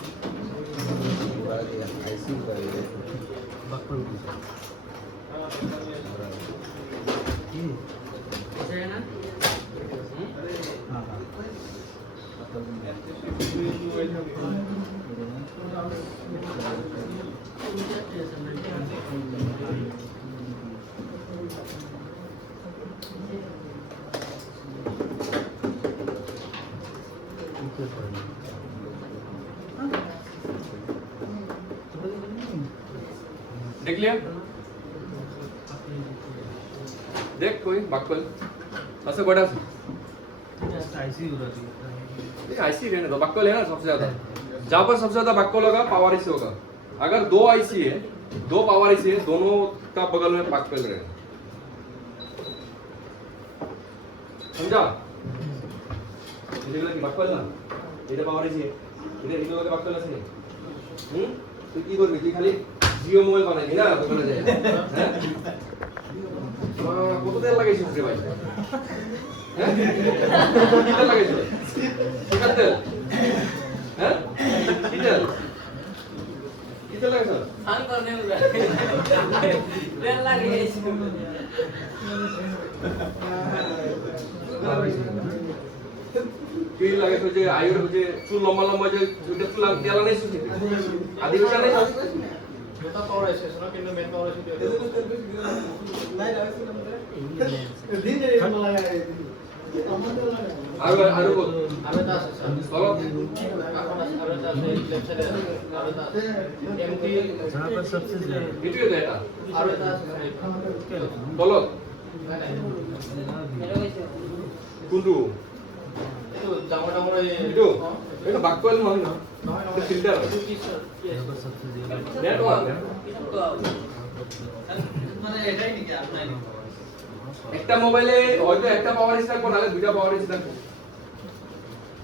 देख लिया? देख कोई बकवाल असं बड़ा आईसी हो रही है। आईसी रहने दो, बकवाल है ना सबसे ज्यादा। जहां पर सबसे ज्यादा बकवाल होगा पावर आईसी होगा। अगर 2 आईसी है, 2 पावर आईसी है, दोनों का बगल में बकवाल रहेगा, समझा? इधर की बकवाल ना, इधर पावर आईसी है, इधर इन लोगों के बकवाल ऐसे नहीं। तो की बोल रही खाली जियो मोबाइल बनाएगी ना तो बना जाएगा। हैं? কত তেল লাগাইছিস রে ভাই? হ্যাঁ কিটা লাগাইছো কিটা তেল হ্যাঁ কিটা লাগাইছো ফান করনে উড়া তেল লাগিয়েছি তেল লাগাইছো যে আয়ুর যে চুল লম্বা লম্বা যে ওইটা চুল তেল আনাইছো আদি বিষয় নাই মোটা পাওয়ার আছে শোনা কিন্তু মেন পাওয়ার আছে আরো বল আরো তা আছে বলো আরো তা আছে লেফট সাইডে আরো তা আছে এমটি जहाँ पर सबसे ज्यादा ভিডিও দে এটা আরো তা আছে বলো মেরে গেছে কোনটু তো জামাটা মরে ভিডিও এটা বাককল নয় না ফিল্টার यहाँ पर सबसे ज्यादा নেটওয়ার্ক মানে এটাই নাকি আর নাই একটা মোবাইলে হয়তো একটা পাওয়ার হিসাব থাকবো নাহলে দুইটা পাওয়ার হিসাব থাকবো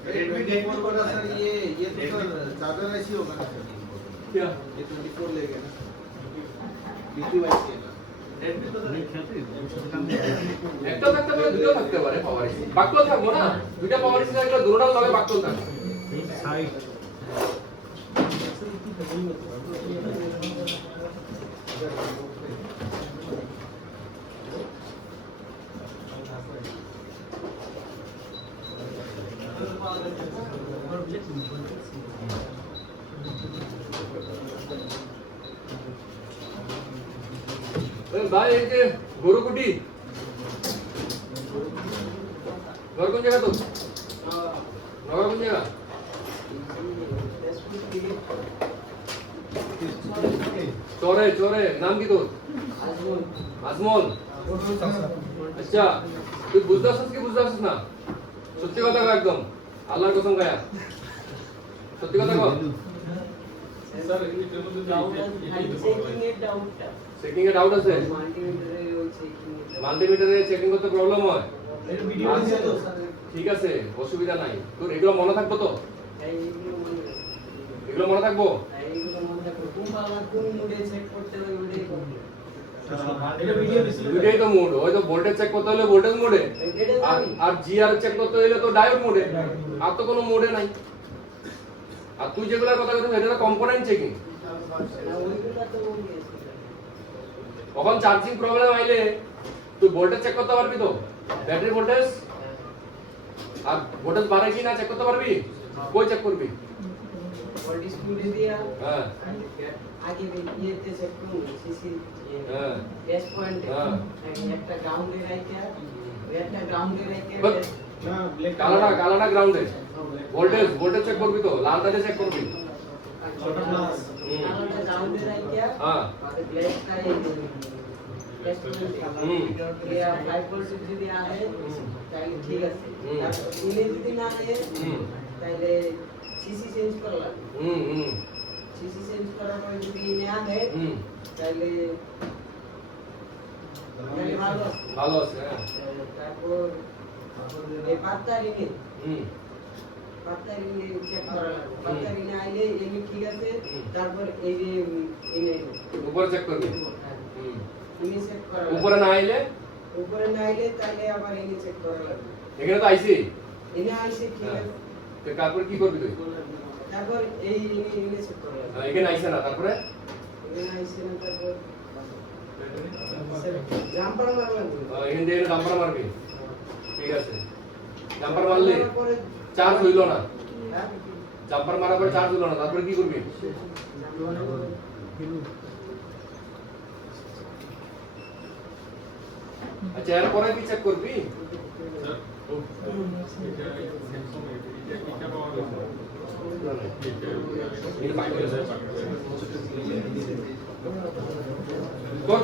रेडमी गेट मोड का सर ये तो सर चार्जर ऐसी होगा ना क्या ये 24 ले गया ना बीटी वाइस के रेडमी तो नहीं कहते একটা থাকতে পারে দুটো থাকতে পারে পাওয়ার হিসাব বাককল থাকবো না দুইটা পাওয়ার হিসাব থাকলে দুটোটার লগে বাককল থাকবে साइड ভাই এই যে গরুকুটি ঘর কোন জায়গা তো নগর কোন জায়গা চোরে চোরে নাম কি তোর আজমল আচ্ছা তুই বুঝতে পারছিস কি বুঝতে পারছিস না সত্যি কথা কও একদম আল্লাহর কসম খায়া সত্যি কথা কও ডাউট চেকিং এর ডাউটটা চেকিং এ ডাউট আছে মাল্টিমিটারে ওই চেকিং মাল্টিমিটারে চেকিং করতে প্রবলেম হয় ঠিক আছে অসুবিধা নাই তোর এগুলো মনে থাকবো তো এগুলো মনে থাকবো দুইটাই তো মোড হয়তো ভোল্টেজ চেক করতে হলে ভোল্টেজ মোডে আর জিআর চেক করতে হলে তো ডায়োড মোডে আর তো কোনো মোডে নাই আর তুই যেগুলোর কথা বলছিস এটা তো কম্পোনেন্ট চেকিং কখন চার্জিং প্রবলেম আইলে তুই ভোল্টেজ চেক করতে পারবি তো ব্যাটারি ভোল্টেজ আর ভোল্টেজ বাড়ে কি না চেক করতে পারবি কই চেক করবি হ্যাঁ আগে ইয়েতে চেক করুন সিসি হ্যাঁ বেস পয়েন্ট হ্যাঁ। একটা গ্রাউন্ডে রাইখা একটা গ্রাউন্ডে রাইখা বাট কালাটা গ্রাউন্ডে ভোল্টেজ চেক করবি তো লালটাতে চেক করবি কালারটা গ্রাউন্ডে রাইখা হ্যাঁ ব্ল্যাকটা এই বেস পয়েন্ট ইয়া 5 ভোল্ট যদি আনে তাহলে ঠিক আছে আর ইনি যদি না আনে তাহলে সিসি চেঞ্জ করা লাগবে সিসি চেঞ্জ করার পরে যদি ইনি আনে তাহলে ভালো আছে হ্যাঁ তারপর এই পাত্তা রিনে চেক করা লাগবে পাত্তা রিনে আইলে এমনি ঠিক আছে তারপর এই যে ইনে উপরে চেক করবি ইনি চেক করা উপরে না আইলে উপরে না আইলে তাহলে আবার ইনি চেক করা লাগবে এখানে তো আইছি ইনি আইছে ঠিক আছে তো তারপর কি করবি তুই তারপর এই ইনি চেক করা লাগবে এখানে আইছে না তারপরে এখানে আইছে না তারপর জাম্পার মারা লাগবে এখান থেকে জাম্পার মারবি ঠিক আছে জাম্পার মারলে চার্জ হইল না জাম্পার মারার পরে চার্জ হইল না তারপরে কি করবি আচ্ছা এরপরে কি চেক করবি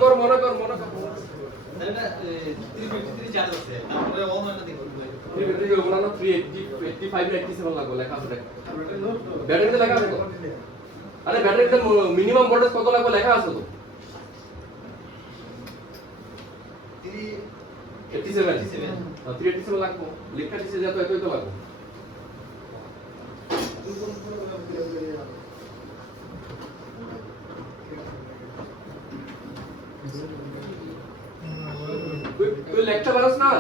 তোর মনে কর এটা 353 চার্জ আছে তারপরে ও মানে দেখো ওনার 385 87 লাগবে লেখা আছে দেখ ব্যাটারিতে লেখা আছে তো আরে ব্যাটারিতে মিনিমাম ভোল্টেজ কত লাগবে লেখা আছে তো 387 লাগবে লেখা দিছে যত এতই তো লাগবে তুই লেখতে পারছ না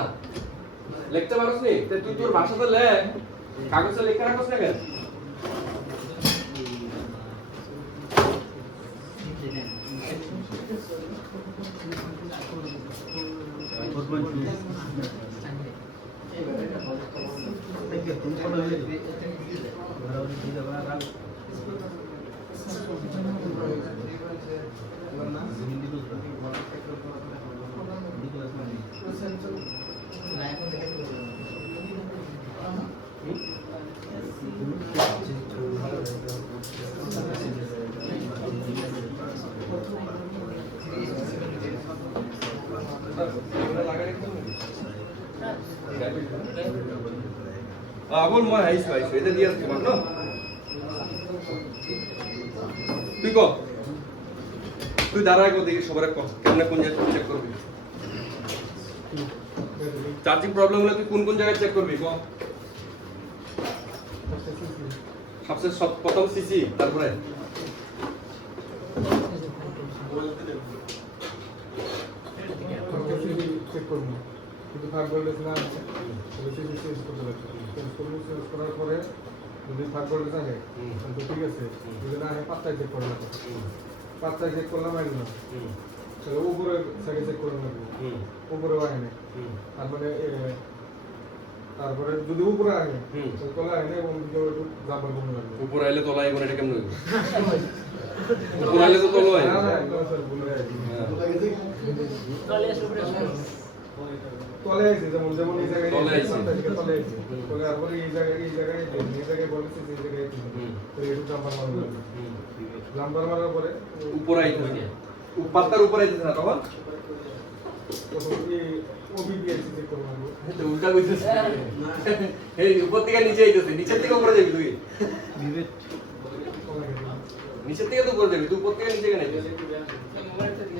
লিখতে পারছ নি তে তুই তোর ভাষাতে লেখ কাগজে লেখা রাখছ না কেন বল মই আইছো এটা দিয়ে আসছি মাত্র তুই কো তুই দাঁড়ায় কো দেখি সবার কো কেমনে কোন জায়গায় চেক করবি চার্জিং প্রবলেম হলে তুই কোন কোন জায়গায় চেক করবি কো সবচেয়ে প্রথম সিসি তারপরে চেক করবো কিন্তু 5 ভোল্টেজ না তাহলে সিসি চেঞ্জ করতে লাগবে চেঞ্জ করার পরে যদি 5 ভোল্টেজ থাকে তাহলে তো ঠিক আছে যদি না হয় পাঁচটায় চেক করলাম পাঁচটায় চেক করলাম একদম তাহলে উপরে সাইডে চেক করে নেবো উপরে আগে না তারপরে যদি উপরে আগে তাহলে তলা আগে এবং একটু জাম্পার কমে লাগবে উপরে আইলে তলা আইবো এটা কেমন হইব উপরে আইলে তো তলা হয় না একদম স্যার ভুল হয়ে তলে আইছে যেমন এই জায়গায় তলে আইছে। তলে আইছে তলে আর পরে এই জায়গায় বলেছে যে এই জায়গায় তো একটু জাম্পার মারবো জাম্পার মারার পরে উপরে আইতেছে পাতার উপরে আইতেছে না তখন তখন এই ওবিপি আইছে চেক করবো তো উল্টা কইছিস এই উপর থেকে নিচে আইতেছে নিচের থেকে উপরে যাবি তুই নিচের থেকে তো উপরে যাবি তুই উপর থেকে নিচে কেন আইতেছিস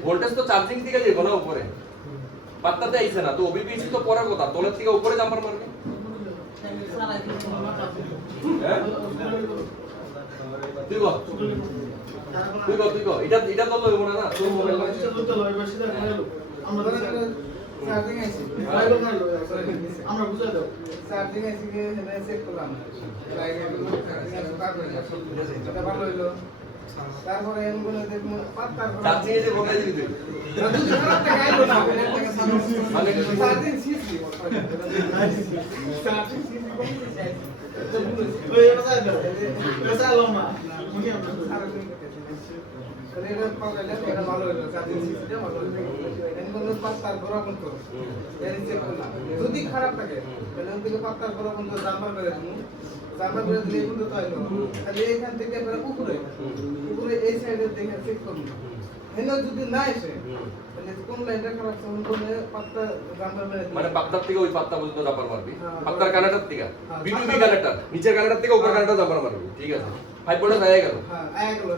ভোল্টেজ তো চার্জিং থেকে যাবে না উপরে পাত্তাতে আইছে না তো ওবিপি তো পরের কথা তলের থেকে উপরে জাম্পার মারবে হ্যাঁ তুই কো এটা তো লইব না তোর মোবাইল আমরা চার্জিং আইছি আমরা বুঝা দাও চার্জিং আইছি কে হেনে চেক করলাম লাইনে চার্জিং আছে তারপরে এটা ভালো হইলো তারপরে এমন বলে দেখো পাত্তার চার্জিং এসে বলে দিবি তুই যদি খারাপ টাকা আইলো না মানে চার্জিং সিসি চার্জিং সিসি ওই এটা যাই দাও এটা চালো না মুনি আমরা আর তাহলে এটা পাওয়ালে এটা ভালো হলো চার্জিং সিস্টেম ভালো হলো এখানে বলে পাত্তার বরাবর করো এর চেক করলাম যদি খারাপ থাকে তাহলে ওদিকে পাত্তার বরাবর তো জাম্পার করে দিমু জাম্পার করে দিলে কিন্তু তো আইলো তাহলে এখান থেকে আমরা উপরে এই সাইডে দেখে চেক করব হেলে যদি না আসে তাহলে কোন লাইনটা খারাপ তখন কোন পাত্তা জাম্পার করে মানে পাত্তার থেকে ওই পাত্তা পর্যন্ত জাম্পার মারবি পাত্তার কানেক্টর থেকে বিটুবি কানেক্টর নিচের কানেক্টর থেকে উপর কানেক্টর জাম্পার মারবি ঠিক আছে 5 ভোল্টেজ আয়া গেল হ্যাঁ আয়া গেল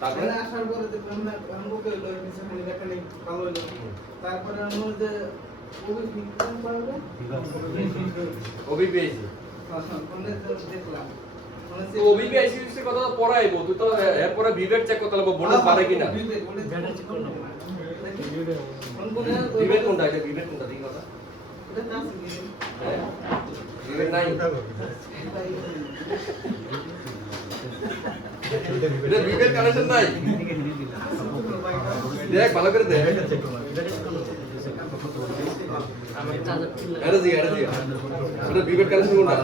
তারপরে আসার পরে দেখলাম না আমগো হইলো নিচে মেকানিক ভালো হইলো তারপরে আমরা যে ওই বিক্রম পারবে ওবিপি আইছে ফোনে দেখলাম তো ওবিপি আইসি এর কথা তো পরে আইবো তুই তো এরপরে ভিভেট চেক করতে লাগবে ভোল্টেজ বাড়ে কিনা ভিভেট কোনটা এটা ভিভেট কোনটা ঠিক কথা ভিভেট নাই এটা ভিভেট কানেকশন নাই দেখ ভালো করে দেখ এটা এটা ভিভেট কানেকশন কোনটা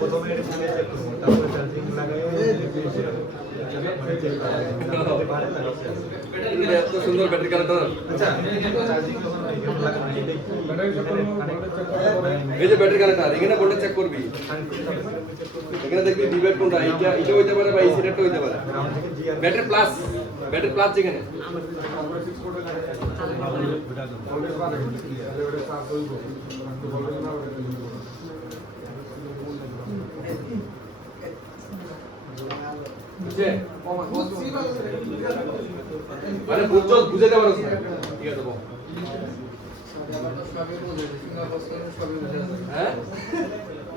প্রথমে এটা চেক করবো তারপর চার্জিং লাগাই এত সুন্দর ব্যাটারি কানেক্টর আচ্ছা চার্জিং এই যে ব্যাটারি কানেক্টর এখানে ভোল্টেজ চেক করবি এখানে দেখবি ভিভেট কোনটা এটা হইতে পারে বা এই সেটটা হইতে পারে ব্যাটারি প্লাস যেখানে মানে বুঝাতে পারছ না ঠিক আছে বল হ্যাঁ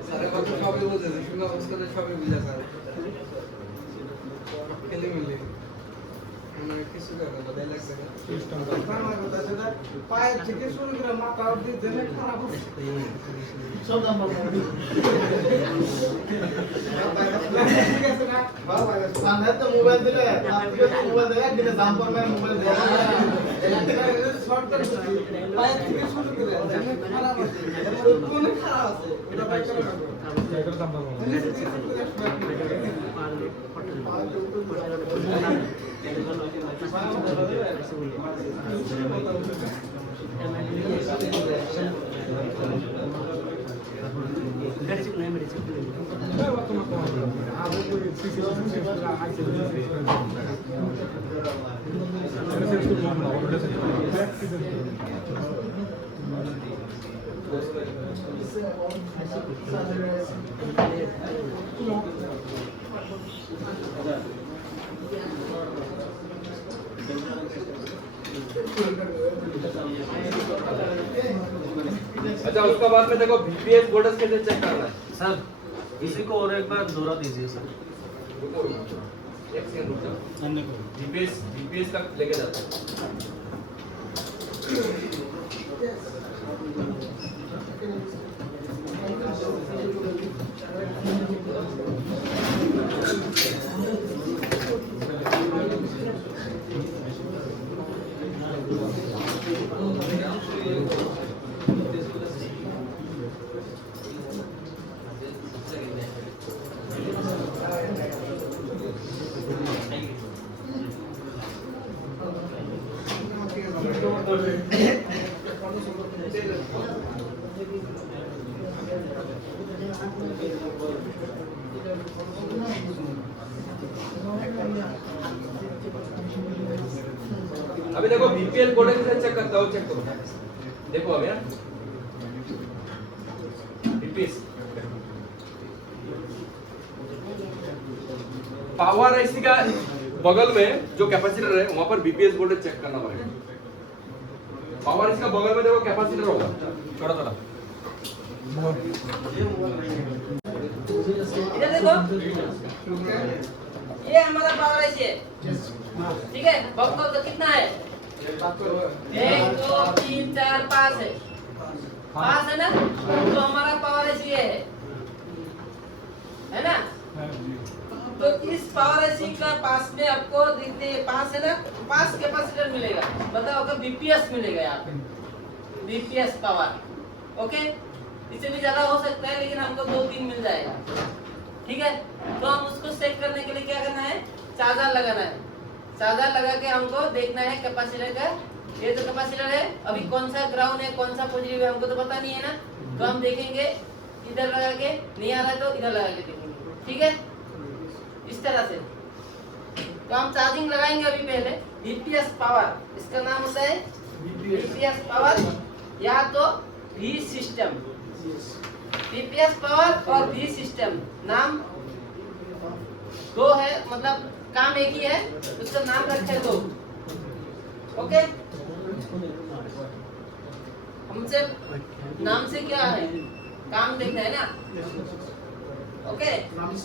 সাড়ে কত সবই বুঝেছে শুনে সবই বুঝা যায় খেলে মিলে কিছু সিস্টেম পায়ের থেকে শুরু করে মাথা অব্দি জেনে খারাপ হচ্ছে সব দাম পাবো ঠিক আছে না সামনে তো মোবাইল দিলে আপনি তো মোবাইল দিলে দিলে দাম পাবে মোবাইল দিলে শর্ট করে পায়ের থেকে শুরু করে জেনে খারাপ আছে কোন খারাপ আছে এটা ভাই করে রাখো এটার দাম ভালো अच्छा उसका बाद में देखो बीपीएस वोल्टेज कैसे चेक करना है सर इसी को और एक बार दोहरा दीजिए सर रुको एक सेकंड रुक जाओ बीपीएस तक लेके जाते हैं अभी देखो बीपीएल वोल्टेज कैसे चेक करता हूँ चेक करो देखो अभी ना बीपीएस पावर आईसी का बगल में जो कैपेसिटर है वहां पर बीपीएस वोल्टेज चेक करना पड़ेगा पावर आईसी का बगल में देखो कैपेसिटर होगा छोटा छोटा इधर देखो ये हमारा पावर आईसी है ठीक है बॉक्स का कितना है 1 2 3 4 5 है 5 है ना तो हमारा पावर आईसी ये है ना तो इस पावर आईसी का पास में आपको देखते हैं 5 है ना 5 कैपेसिटर मिलेगा बताओ अगर बीपीएस मिलेगा यहाँ पे बीपीएस पावर ओके इससे भी ज्यादा हो सकता है लेकिन हमको 2-3 मिल जाएगा ठीक है तो हम उसको सेट करने के लिए क्या करना है चार्जर लगाना है चार्जर लगा के हमको देखना है कैपेसिटर का ये तो कैपेसिटर है अभी कौन सा ग्राउंड है कौन सा पॉजिटिव है हमको तो पता नहीं है ना तो हम देखेंगे इधर लगा के नहीं आ रहा है तो इधर लगा के देखेंगे ठीक है इस तरह से तो हम चार्जिंग लगाएंगे अभी पहले बीपीएस पावर इसका नाम होता है बीपीएस पावर या तो वी सिस्टम बीपीएस पावर और वी सिस्टम नाम दो है मतलब काम एक ही है उसका नाम रखे दो ओके हमसे नाम से क्या है काम देखना है ना ओके नाम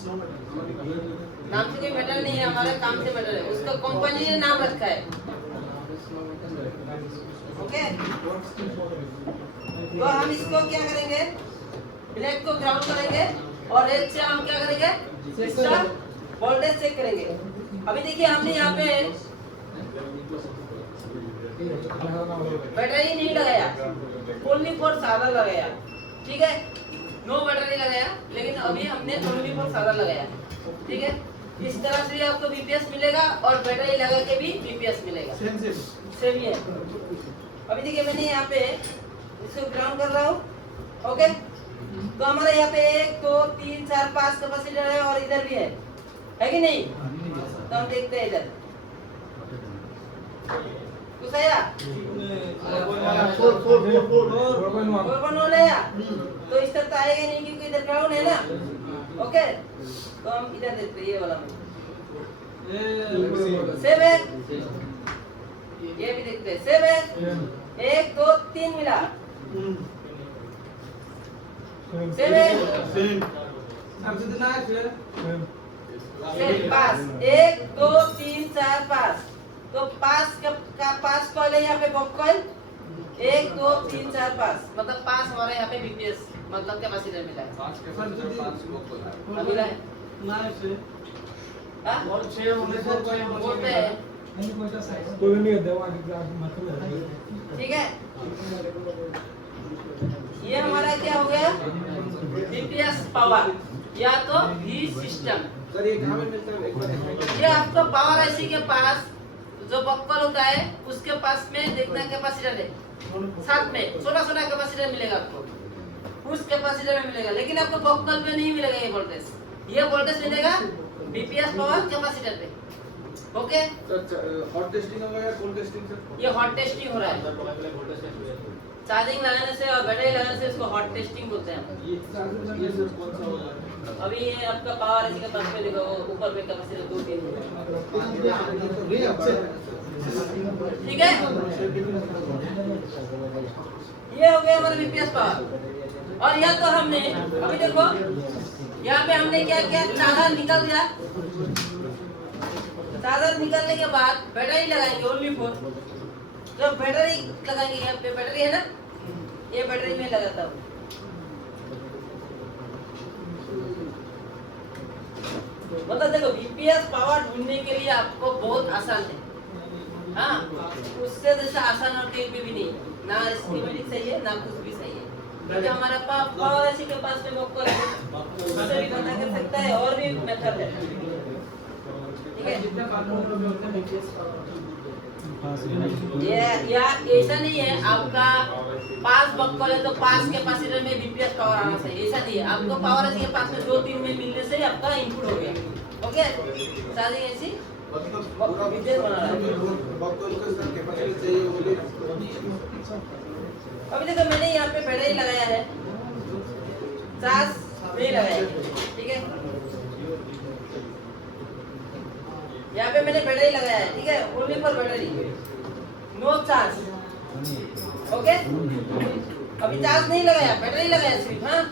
से कोई मैटर नहीं है हमारे काम से मैटर है उसका कंपनी ने नाम रखा है ओके तो हम इसको क्या करेंगे ब्लैक को ग्राउंड करेंगे और रेड से हम क्या करेंगे इसका वोल्टेज चेक करेंगे अभी देखिए हमने यहाँ पे बैटरी नहीं लगाया ओनली फॉर सादा लगाया ठीक है नो बैटरी लगाया लेकिन अभी हमने ओनली फॉर सादा लगाया ठीक है इस तरह से आपको बीपीएस मिलेगा और बैटरी लगा के भी बीपीएस मिलेगा सेम ही है अभी देखिए मैंने यहाँ पे इसको ग्राउंड कर रहा हूँ ओके तो हमारे यहाँ पे 1 2 3 4 5 कैपेसिटर है और इधर भी है कि नहीं तो हम देखते हैं इधर कुछ आया 4.1 आया तो इस तरह आएगा नहीं क्योंकि इधर ग्राउंड है ना ओके तो हम इधर देखते हैं ये वाला सेम है ये भी देखते हैं सेम है 1 2 3 मिला सेम है अब जितना है फिर सेम 5 1 2 3 4 5 तो पास कॉइल है यहाँ पे बॉक कॉइल 1 2 3 4 5 मतलब 5 हमारे यहाँ पे बीपीएस मतलब कैपेसिटर मिला है। मिला है हाँ? बोलते हैं कोई नहीं है देवा मतलब ठीक है। ये हमारा क्या हो गया बीपीएस पावर या तो वी सिस्टम। सर ये कहाँ में मिलता है एक बार ये आपको पावर आईसी के पास जो बक्कल होता है उसके पास में देखना कैपेसिटर है, साथ में छोटा छोटा कैपेसिटर मिलेगा आपको, उस कैपेसिटर में मिलेगा, लेकिन आपको बक्कल पे नहीं मिलेगा ये वोल्टेज। ये वोल्टेज मिलेगा बीपीएस पावर कैपेसिटर पे। ओके, हॉट टेस्टिंग होगा या कोल्ड टेस्टिंग सर? ये हॉट टेस्टिंग हो रहा है। चार्जिंग लगाने से और बैटरी लगाने से इसको हॉट टेस्टिंग बोलते हैं। ये सर कौन सा होगा? अभी ये आपका पावर आईसी के पास में देखो ऊपर पे कैपेसिटर 2 3 ठीक है। ये हो गया हमारा बीपीएस पावर। और यह तो हमने अभी देखो यहाँ पे हमने क्या किया, चादर निकल गया। चादर निकलने के बाद बैटरी लगाएंगे ओनली फॉर, जब बैटरी लगाएंगे यहाँ पे बैटरी है ना, ये बैटरी में लगाता हूँ। मतलब देखो बीपीएस पावर ढूंढने के लिए आपको बहुत आसान है। हाँ, उससे जैसा आसान और कहीं पे भी नहीं, ना स्कीमेटिक सही है ना कुछ भी सही है। क्योंकि हमारा पावर ऐसी के पास में बॉक्स है, उससे भी पता कर सकता है और भी मेथड है। ठीक है, ये या ऐसा नहीं है आपका 5 बक्कल है तो 5 कैपेसिटर में बीपीएस पावर आना चाहिए, ऐसा नहीं है। आपको पावर ऐसी के पास में 2 3 में मिलने से आपका इनपुट हो गया। ओके, चार्जिंग ऐसी बीपीएस बना रहा है। बॉक्कल का सर कैपेसिटी चाहिए बोले। अभी देखो मैंने यहाँ पे बैटरी लगाया है, चार्ज नहीं लगाया है, ठीक है। यहाँ पे मैंने बैटरी लगाया है, ठीक है, only for battery, no charge. Okay, अभी चार्ज नहीं लगाया, बैटरी लगाया सिर्फ। हाँ,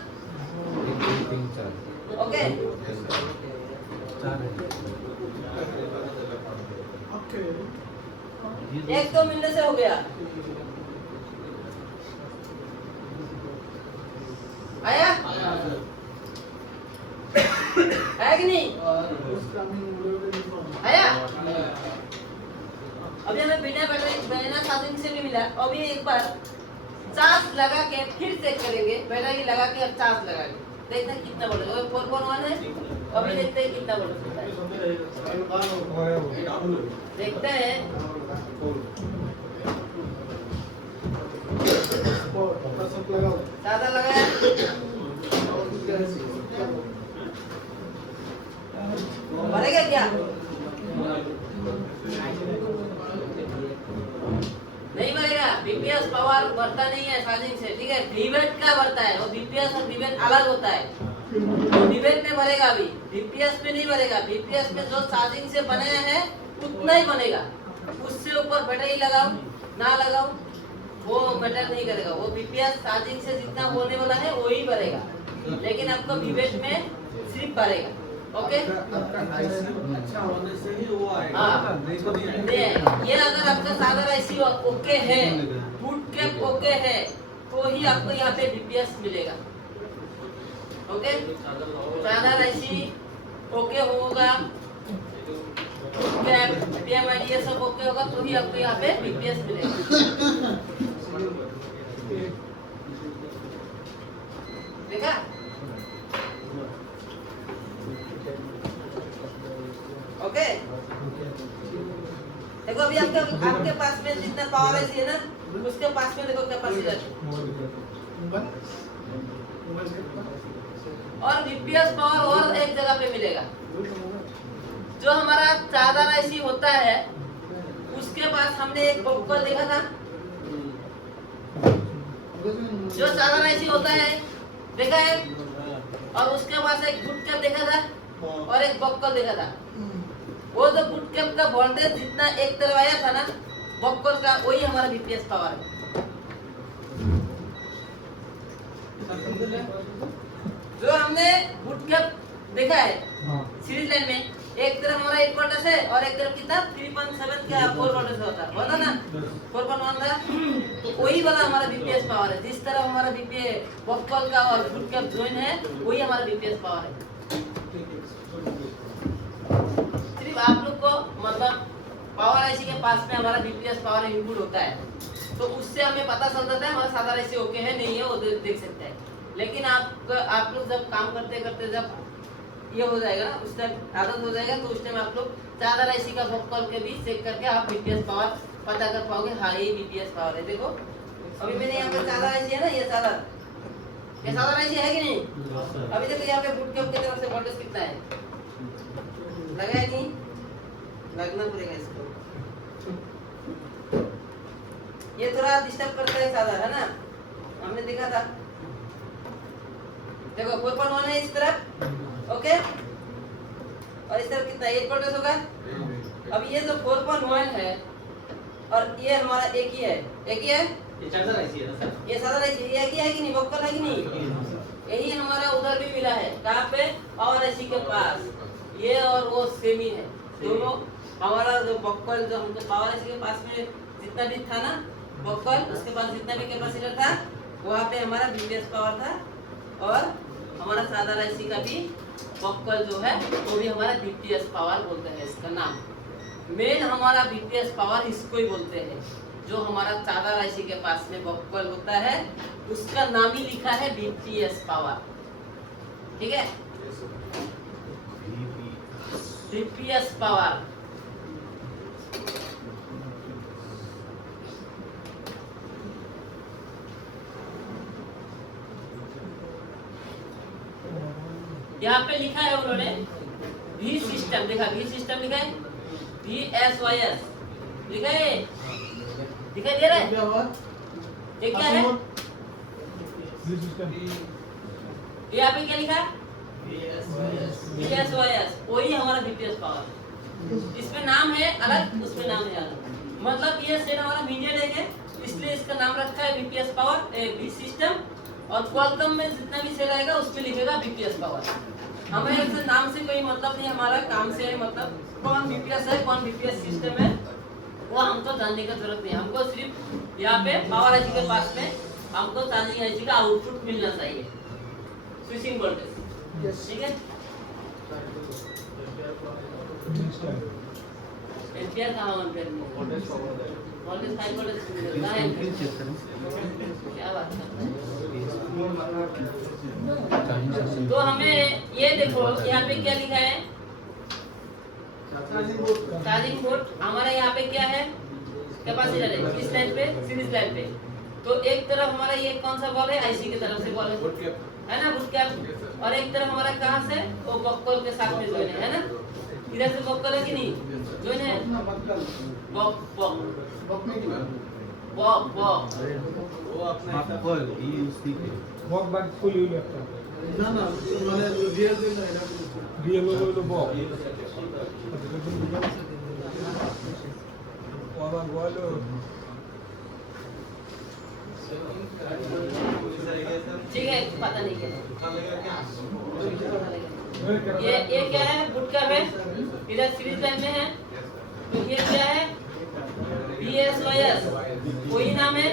ओके, 1-2 मिनट से हो गया। आया है कि नहीं आया? अभी हमें बिना चार्जिंग से भी मिला। अभी एक बार चार्ज लगा के फिर चेक करेंगे, बैटरी लगा के और चार्ज लगा के देखते हैं कितना वोल्टेज है। 4.1 है, अभी देखते हैं कितना वोल्टेज है, देखते हैं। ज्यादा लगाया भरेगा क्या? नहीं भरेगा। बीपीएस पावर बढ़ता नहीं है चार्जिंग से, ठीक है, डिवेट का बढ़ता है। और बीपीएस और डिवेट अलग होता है। डिवेट में भरेगा, अभी बीपीएस में नहीं भरेगा। बीपीएस में जो चार्जिंग से बनाया है उतना ही बनेगा, उससे ऊपर बैटरी लगाओ ना लगाओ वो मैटर नहीं करेगा। वो बीपीएस चार्जिंग से जितना होने वाला है वही भरेगा, लेकिन आपको डिवेट में सिर्फ भरेगा। ओके, अच्छा होने से ही वो आएगा। हाँ, ये अगर आपका सागर आईसी ओके है, बूट कैप ओके है, तो ही आपको यहाँ पे बीपीएस मिलेगा। ओके, सागर आईसी ओके होगा, बूट कैप पीएमआईडी ये सब ओके होगा, तो ही आपको यहाँ पे बीपीएस मिलेगा। देखा? ओके, देखो अभी आपके पास में जितना पावर है ना, उसके पास में देखो कैपेसिटर और बीपीएस पावर और एक जगह पे मिलेगा। जो हमारा चादर आईसी होता है उसके पास हमने एक बॉक्स देखा था, जो चादर आईसी होता है देखा है, और उसके पास एक बूट कैप देखा था और एक बॉक्स देखा था। वो जो बूट कैप का वोल्टेज जितना एक तरफ आया था ना बॉक्स का, वही हमारा बीपीएस पावर है। जो हमने बूट कैप देखा है सीरीज लाइन में, एक तरफ हमारा 8 वोल्टेज है और एक तरफ कितना 3.7 क्या 4 वोल्टेज होता ना 4.1 था। तो वही वाला हमारा बीपीएस पावर है। जिस तरफ हमारा बीपीएस बॉक्कल का और फुट कैप जॉइन है वही हमारा बीपीएस पावर है। सिर्फ आप लोग को मतलब पावर आईसी के पास में हमारा बीपीएस पावर इनपुट होता है, तो उससे हमें पता चल जाता है हमारा सादा आईसी ओके है नहीं है, वो देख सकते हैं। लेकिन आप लोग जब काम करते करते जब ये हो जाएगा ना, उस टाइम आदत हो जाएगा, तो उस टाइम आप लोग सादा आईसी का बॉक्कल के भी चेक करके आप बीपीएस पावर पता कर पाओगे। हाँ ये बीपीएस पावर है। देखो अभी मैंने यहाँ पे सादा आईसी है ना, ये सादा आईसी है कि नहीं? अभी देखो यहाँ पे फुट कैप की तरफ से वोल्टेज कितना है, लगा है नहीं? लगना पड़ेगा इसको। ये थोड़ा डिस्टर्ब करता है सादा, है ना? हमने देखा था। देखो 4.1 है इस तरफ, ओके, और इस तरफ कितना 8 वोल्टेज होगा। अब ये जो 4.1 है और ये हमारा एक ही है, एक ही है। ये चार्जर आईसी है ना सर? ये सादा आईसी ये एक ही है कि नहीं? बॉक्कल है कि नहीं? यही हमारा उधर भी मिला है। कहाँ पे? पावर आईसी के पास। ये और वो सेम ही है दोनों। हमारा जो बॉक्कल जो हमको पावर आईसी के पास में जितना भी था ना बॉक्कल, उसके पास जितना भी कैपेसिटर था वहाँ पे हमारा बीपीएस पावर था, और हमारा सादा आईसी का भी बॉक्कल जो है वो भी हमारा बीपीएस पावर बोलते हैं। इसका नाम मेन हमारा बीपीएस पावर इसको ही बोलते हैं। जो हमारा सादा आईसी के पास में बॉक्कल होता है उसका नाम ही लिखा है बीपीएस पावर। ठीक है, बीपीएस पावर। यहाँ पे लिखा है उन्होंने वी सिस्टम, देखा वी सिस्टम लिखा है, VSYS लिखा है, दिखाई दे रहा है? ये क्या है? यहाँ पे क्या लिखा? VSYS, वही हमारा बीपीएस पावर। इसमें नाम है अलग, उसमें नाम है अलग। मतलब ये सेल हमारा मीडियम है, इसलिए इसका नाम रखा है बीपीएस पावर, वी सिस्टम। और क्वालकॉम में जितना भी सेल आएगा उस पे लिखेगा बीपीएस पावर। हमें इससे नाम से कोई मतलब नहीं, हमारा काम से मतलब कौन बीपीएस है कौन बीपीएस सिस्टम है वो हमको जानने की जरूरत नहीं। हमको सिर्फ यहाँ पे पावर आईसी के पास में हमको चार्जिंग आईसी का आउटपुट मिलना चाहिए, स्विचिंग वोल्टेज। ठीक है, एम्पियर कहाँ है? एम्पियर में वोल्टेज 5 वोल्टेज कहाँ है? क्या बात करते हैं? तो हमें ये देखो यहाँ पे क्या लिखा है? Charging port. हमारे यहाँ पे क्या है? कैपेसिटर है। किस लाइन पे? सीरीज लाइन पे। तो एक तरफ हमारा ये कौन सा बॉल है? आईसी की तरफ से बॉल है ना, बुट कैप। और एक तरफ हमारा कहाँ से? वो बॉक्कल के साथ में जोइन है ना। इधर से बॉक्कल है कि नहीं? जोइन है। बॉक बॉक बॉक बॉक वो अपना बॉक्कल ये उसकी বক বাদ ফুলি হলো একটা না না মানে রিয়েল দিন না এটা রিয়েল হলো বক ওরা বলো ठीक है, पता नहीं क्या ये क्या है? बुट कैप है, इधर सीरीज लाइन में है। तो ये क्या है? VSYS, वही नाम है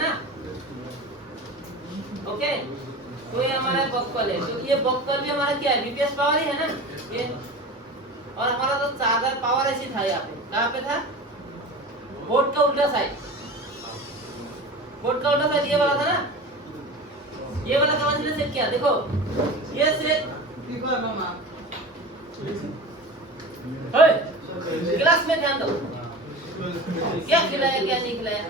ना? ओके, तो ये हमारा बॉक्कल है। तो ये बॉक्कल भी हमारा क्या है? बीपीएस पावर ही है ना ये। और हमारा तो चार्जर पावर ऐसी था यहाँ पे, कहाँ पे था? बोर्ड का उल्टा साइड, बोर्ड का उल्टा साइड ये वाला था ना। ये वाला कहाँ से सेट किया? देखो ये सेट गिलास में ध्यान दो, क्या खिलाया क्या नहीं खिलाया।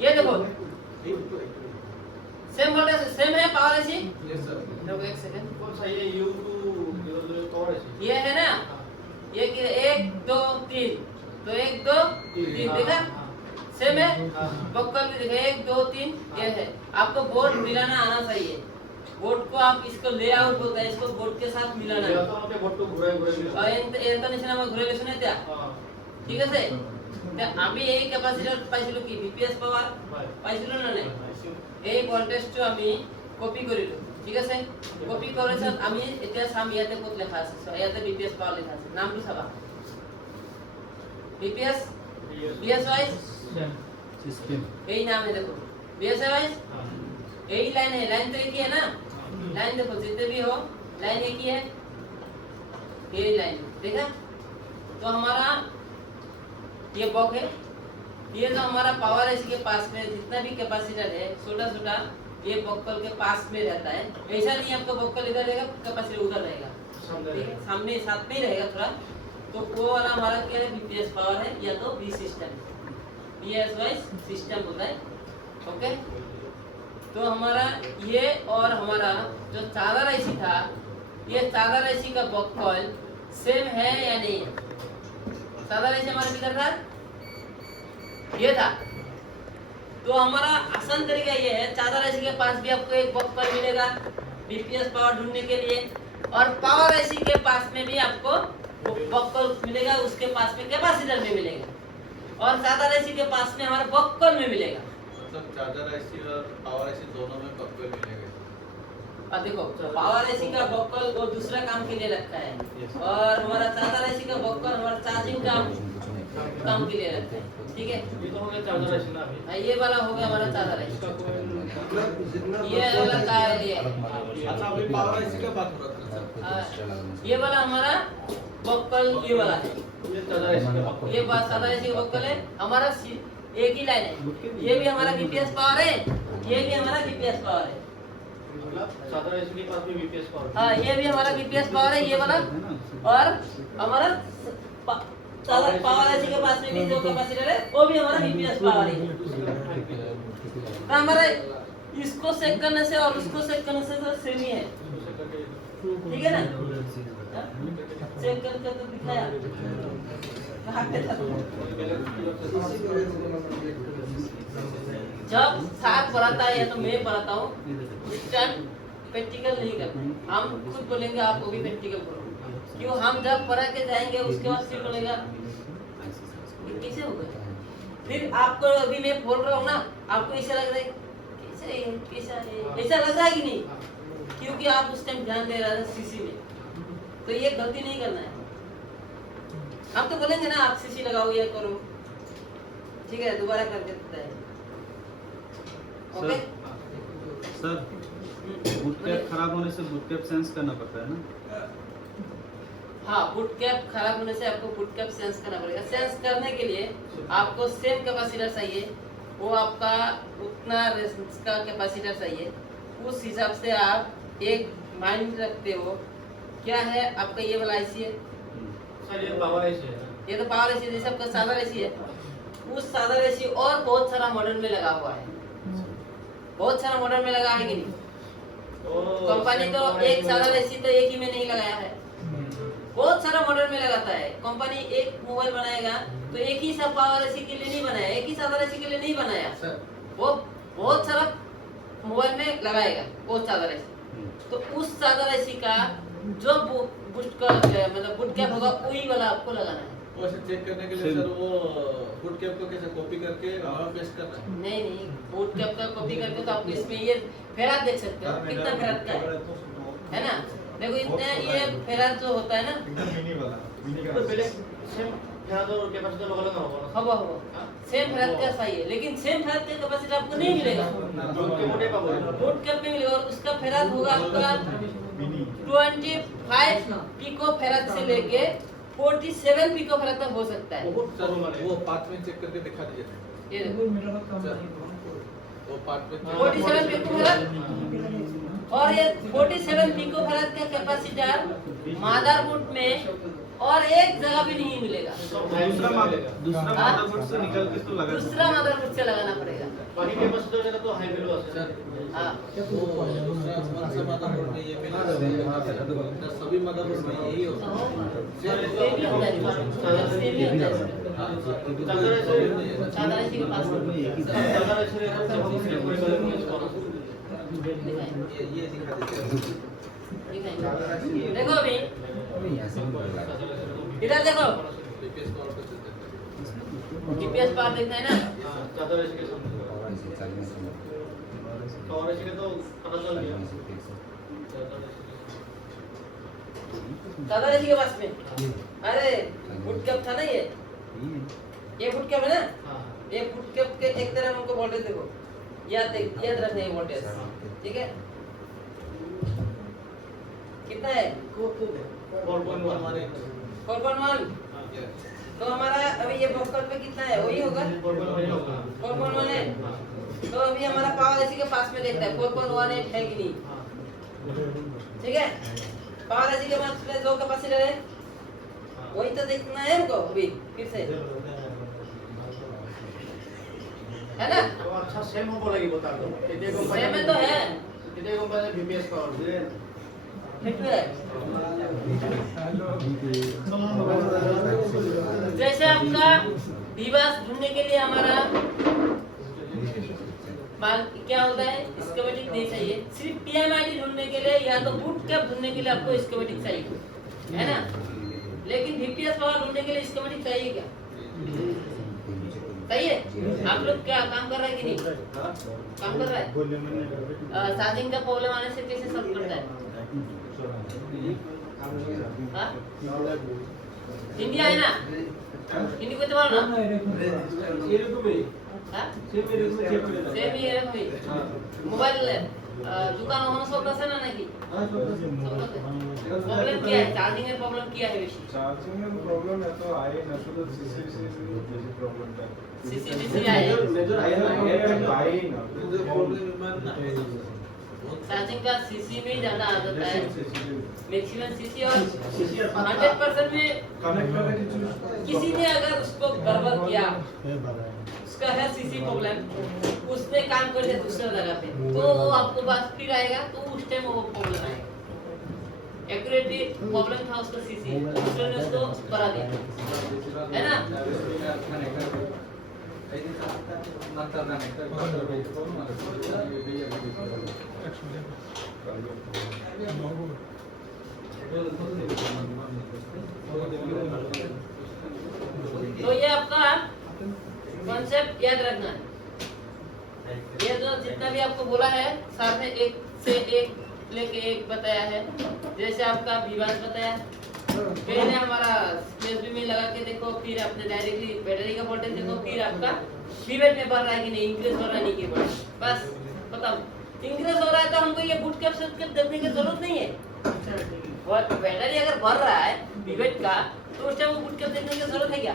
ये देखो सेम वोल्टेज सेम है, पावर ऐसी। देखो एक सेकंड, ये है ना, ये 1 2 3, तो 1 2 3 देखा सेम है। बॉक्कल भी देखा 1 2 3 ये है। आपको बोर्ड मिलाना आना चाहिए। बोर्ड को आप इसको लेआउट होता है, इसको बोर्ड के साथ मिलाना है। बोर्ड तो घुराई और इंटरनेशनल में घुराई लेसन है क्या? ठीक है से আমি এই ক্যাপাসিটর পাইছিলো কি বিপিএস পাওয়ার পাইছিলো না নাই এই ভোল্টেজটো আমি কপি কৰিলো ঠিক আছে কপি কৰাৰ পিছত আমি এতিয়া চাম ইয়াতে ক'ত লেখা আছে ইয়াতে বিপিএস পাওয়ার লেখা আছে নামটো চাবা बीपीएस बीएस वाइज सिस्टम यही नाम है देखो बीएस वाइज यही लाइन है लाइन तो एक ही है ना लाइन देखो जितने भी हो लाइन एक ही है यही लाइन देखा तो हमारा ये बॉक है ये जो हमारा पावर है इसके पास में जितना भी कैपेसिटर है छोटा छोटा ये बॉक्कल के पास में रहता है ऐसा नहीं आपका बॉक्कल इधर रहेगा कैपेसिटर उधर रहेगा सामने साथ में ही रहेगा थोड़ा तो वो वाला हमारा क्या है बीपीएस पावर है या तो B system BS wise system होता है ओके तो हमारा ये और हमारा जो चादर आईसी था ये चादर आईसी का बॉक्कल सेम है या नहीं है चादर आईसी हमारे किधर था ये था तो हमारा आसान तरीका ये है चादर आईसी के पास भी आपको एक बॉक्कल मिलेगा बीपीएस पावर ढूंढने के लिए और पावर आईसी के पास में भी आपको बॉक्कल मिलेगा उसके पास में कैपेसिटर में मिलेगा और चादर आईसी के पास में हमारा बॉक्कल में मिलेगा मतलब चार्जर आईसी और पावर आईसी दोनों में बॉक्कल मिलेगा और देखो पावर आईसी का बॉक्कल वो दूसरा काम के लिए रखा है और हमारा चादर आईसी का बॉक्कल हमारा चार्जिंग काम के लिए रखा है ठीक है ये तो हो गया चार्जर आईसी ना अभी हाँ, ये वाला हो गया हमारा चादर आईसी ये वाला का है ये अच्छा अभी पावर आईसी का बात हो रहा था हाँ, ये वाला हमारा बॉक्कल ये वाला है ये चार्जर आईसी का बॉक्कल ये बात चादर आईसी का बॉक्कल है हमारा एक ही लाइन है ये भी हमारा बीपीएस पावर है ये भी हमारा बीपीएस पावर है मतलब चार्जर आईसी के पास में बीपीएस पावर हाँ ये भी हमारा बीपीएस पावर है ये वाला और हमारा चादर पावर आईसी के पास में भी जो कैपेसिटर है वो भी हमारा बीपीएस पावर है तो हमारा इसको चेक करने से और उसको चेक करने से तो सेम ही है ठीक है ना चेक करके तो दिखाया कहाँ पे था जब साथ पढ़ाता है या तो मैं पढ़ाता हूँ इस टाइम प्रैक्टिकल नहीं करना हम खुद बोलेंगे आप वो भी प्रैक्टिकल करो क्यों हम जब पढ़ा के जाएंगे उसके बाद फिर बोलेगा ये कैसे होगा फिर आपको अभी मैं बोल रहा हूँ ना आपको ऐसा लग रहा है कैसे कैसा है ऐसा लग रहा है कि नहीं क्योंकि आप उस टाइम ध्यान दे रहे हैं सीसी में तो ये गलती नहीं करना है हम तो बोलेंगे ना आप सीसी लगाओ ये करो ठीक है दोबारा करके देता है ओके सर बूट कैप खराब होने से बूट कैप सेंस करना पड़ता है ना हाँ बूट कैप खराब होने से आपको बूट कैप सेंस करना पड़ेगा सेंस करने के लिए आपको सेम कैपेसिटर चाहिए वो आपका उतना रेजिस्टेंस का कैपेसिटर चाहिए उस हिसाब से आप एक माइंड रखते हो क्या है आपका ये वाला आईसी है सर ये पावर आईसी है ये तो पावर एसी जैसे आपका सादा एसी है उस सादा एसी और बहुत सारा मॉडल में लगा हुआ है बहुत सारा मॉडल में लगा है कि नहीं कंपनी तो एक सादा एसी तो एक ही में नहीं लगाया है बहुत सारा मॉडल में लगाता है कंपनी एक मोबाइल बनाएगा तो एक ही सा पावर एसी के लिए नहीं बनाया एक ही सादा एसी के लिए नहीं बनाया वो बहुत सारा मोबाइल में लगाएगा बहुत सादा एसी तो उस सादा एसी का जो बूट का मतलब बूट कैप होगा वही वाला आपको लगाना है वैसे चेक करने के लिए सर वो बूट कैप को कैसे कॉपी करके वहाँ पेस्ट करना है नहीं नहीं बूट कैप का कॉपी करके तो आपको इसमें ये फेरात देख सकते हो कितना फेरात का है ना देखो इतना ये फेरात जो होता है ना तो पहले सेम फेरात और कैपेसिटर लगा लगा होगा हवा हवा सेम फेरात का चाहिए लेकिन सेम फेरात का कैपेसिटी आपको नहीं मिलेगा बूट के मोटे का बोल बूट कैप में मिलेगा और उसका फेरात होगा आपका 25 पिको फेरात से लेके 47 पिको फेरात तक हो सकता है सर वो पार्ट में चेक करके दिखा दीजिए ये देखो वो पार्ट में 47 पिको फेरात और ये 47 पिको फेरात का कैपेसिटर मदरबोर्ड में और एक जगह भी नहीं मिलेगा दूसरा मदरबोर्ड से निकल के तो लगा दूसरा मदरबोर्ड से लगाना पड़ेगा बाकी कैपेसिटर का तो हाई वैल्यू है सर हाँ वो दूसरा कौन सा मदरबोर्ड में ये मिला सर सभी मदरबोर्ड में यही होता है सेम ही होता है सेम ही होता है सादा एसी के पास चार्जर आईसी रे जब हम से कोई गलत नहीं इसको ये दिखा दीजिए देखो अभी इधर देखो बीपीएस पावर को चेक करते हैं जीपीएस पावर देखना है ना। कवर के तो पता चल गया। दादा जी के पास में, अरे फुट कैप था ना ये फुट कैप है ना। हाँ ये फुट कैप के एक तरफ हमको वोल्टेज देखो, याद रखना है वोल्टेज, ठीक है। कितना है? 4.1 4.1। तो हमारा अभी ये बफर पे कितना है, वही होगा 4.1 है। तो अभी हमारा पावर एसी के पास में देखता है 4.18 है कि नहीं, ठीक है। पावर एसी के पास में 2 कैपेसिटर है, वही तो देखना है हमको अभी फिर से, है ना। तो अच्छा सेम हो बोलेगी बता दो। सेम है तो है, कितने कंपनी बीपीएस पावर ठीक है। जैसे आपका विवास ढूंढने के लिए हमारा क्या होता है, स्कीमेटिक नहीं चाहिए। सिर्फ पीएमआईडी ढूंढने के लिए या तो बूट कैप ढूंढने के लिए आपको स्कीमेटिक चाहिए, है ना। लेकिन बीपीएस पावर ढूंढने के लिए स्कीमेटिक चाहिए क्या? सही है। आप लोग क्या काम कर रहे हैं कि नहीं? काम कर रहा है। चार्जिंग का प्रॉब्लम आने से कैसे सॉल्व करता है? हाँ? हिंदी है ना, हिंदी को तो बोलो ना। हाँ? सेम ही है भाई। मोबाइल दुकान होना सब पैसा ना नहीं। प्रॉब्लम क्या है? चार्जिंग में प्रॉब्लम क्या है बेसी? चार्जिंग में प्रॉब्लम है तो आए ना तो सीसी प्रॉब्लम है। सीसी आए चार्जिंग का सीसी में ज्यादा आ जाता है, मैक्सिमम सीसी। और 100% में किसी ने अगर उसको गड़बड़ किया, उसका है सीसी प्रॉब्लम, उसने काम कर दिया दूसरा जगह पे, तो वो आपको पास फिर आएगा, तो उस टाइम वो प्रॉब्लम आएगा। एक्यूरेटली प्रॉब्लम था उसका सीसी, दूसरे ने उसको करा दिया, है ना। तो ये आपका कॉन्सेप्ट याद रखना है। ये जो जितना भी आपको बोला है सर ने, एक से एक लेके एक बताया है। जैसे आपका विवास बताया, पहले हमारा यूएसबी में लगा के देखो, फिर आपने डायरेक्टली बैटरी का वोल्टेज देखो, फिर आपका पीवेट में बढ़ रहा है कि नहीं, इंक्रीज हो रहा है नहीं कि बढ़ रहा है। बस बताओ, इंक्रीज हो रहा है तो हमको ये बूट कैप देखने की जरूरत नहीं है। और बैटरी अगर बढ़ रहा है पीवेट का, तो उस टाइम वो बूट कैप देखने की जरूरत है क्या?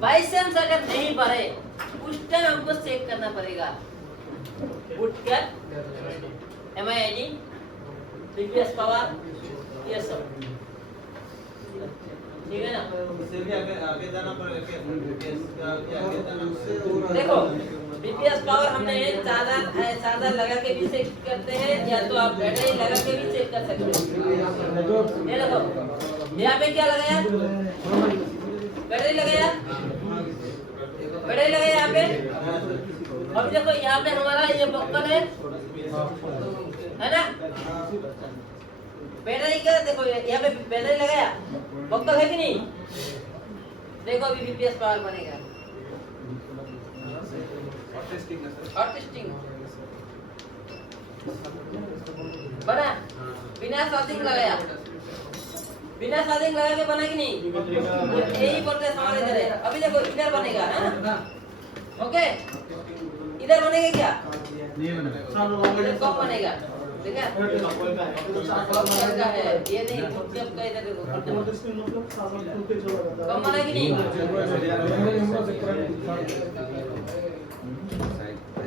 बाई चांस अगर नहीं बढ़े, उस टाइम हमको चेक करना पड़ेगा boot cap, MID, BPS power, ये सब, ठीक है ना। इससे भी आगे जाना पड़ेगा क्या? बीपीएस का आगे जाना देखो बीपीएस पावर हमने चार्जर लगा के भी चेक करते हैं, या तो आप बैटरी लगा के भी चेक कर सकते हैं। ये देखो यहाँ पे क्या लगाया, बैटरी लगाया, यहाँ पे। अभी देखो यहाँ पे हमारा ये बक्कल है ना, बैटरी का देखो यहाँ पे बैटरी लगाया, बक्कल है कि नहीं। देखो अभी बीपीएस पावर बनेगा। और टेस्टिंग बना बिना चार्जिंग लगाया, बिना चार्जिंग लगा के बना कि नहीं। यही बोलते हैं हमारे इधर है। अभी देखो इधर बनेगा, है ना। ओके, इधर बनेगा क्या? इधर कब बनेगा? देखा है ये नहीं, जब का इधर देखो कम बना कि नहीं।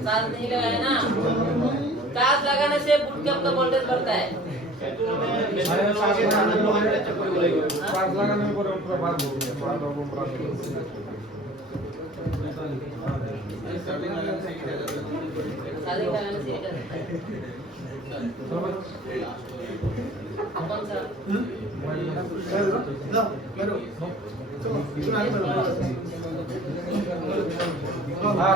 चार्ज नहीं लगाया ना, चार्ज लगाने से बूट कैप का वोल्टेज बढ़ता है। चार्ज लगाने में पूरा बात हो गया। चार्जिंग लगाने से कौन सा? हाँ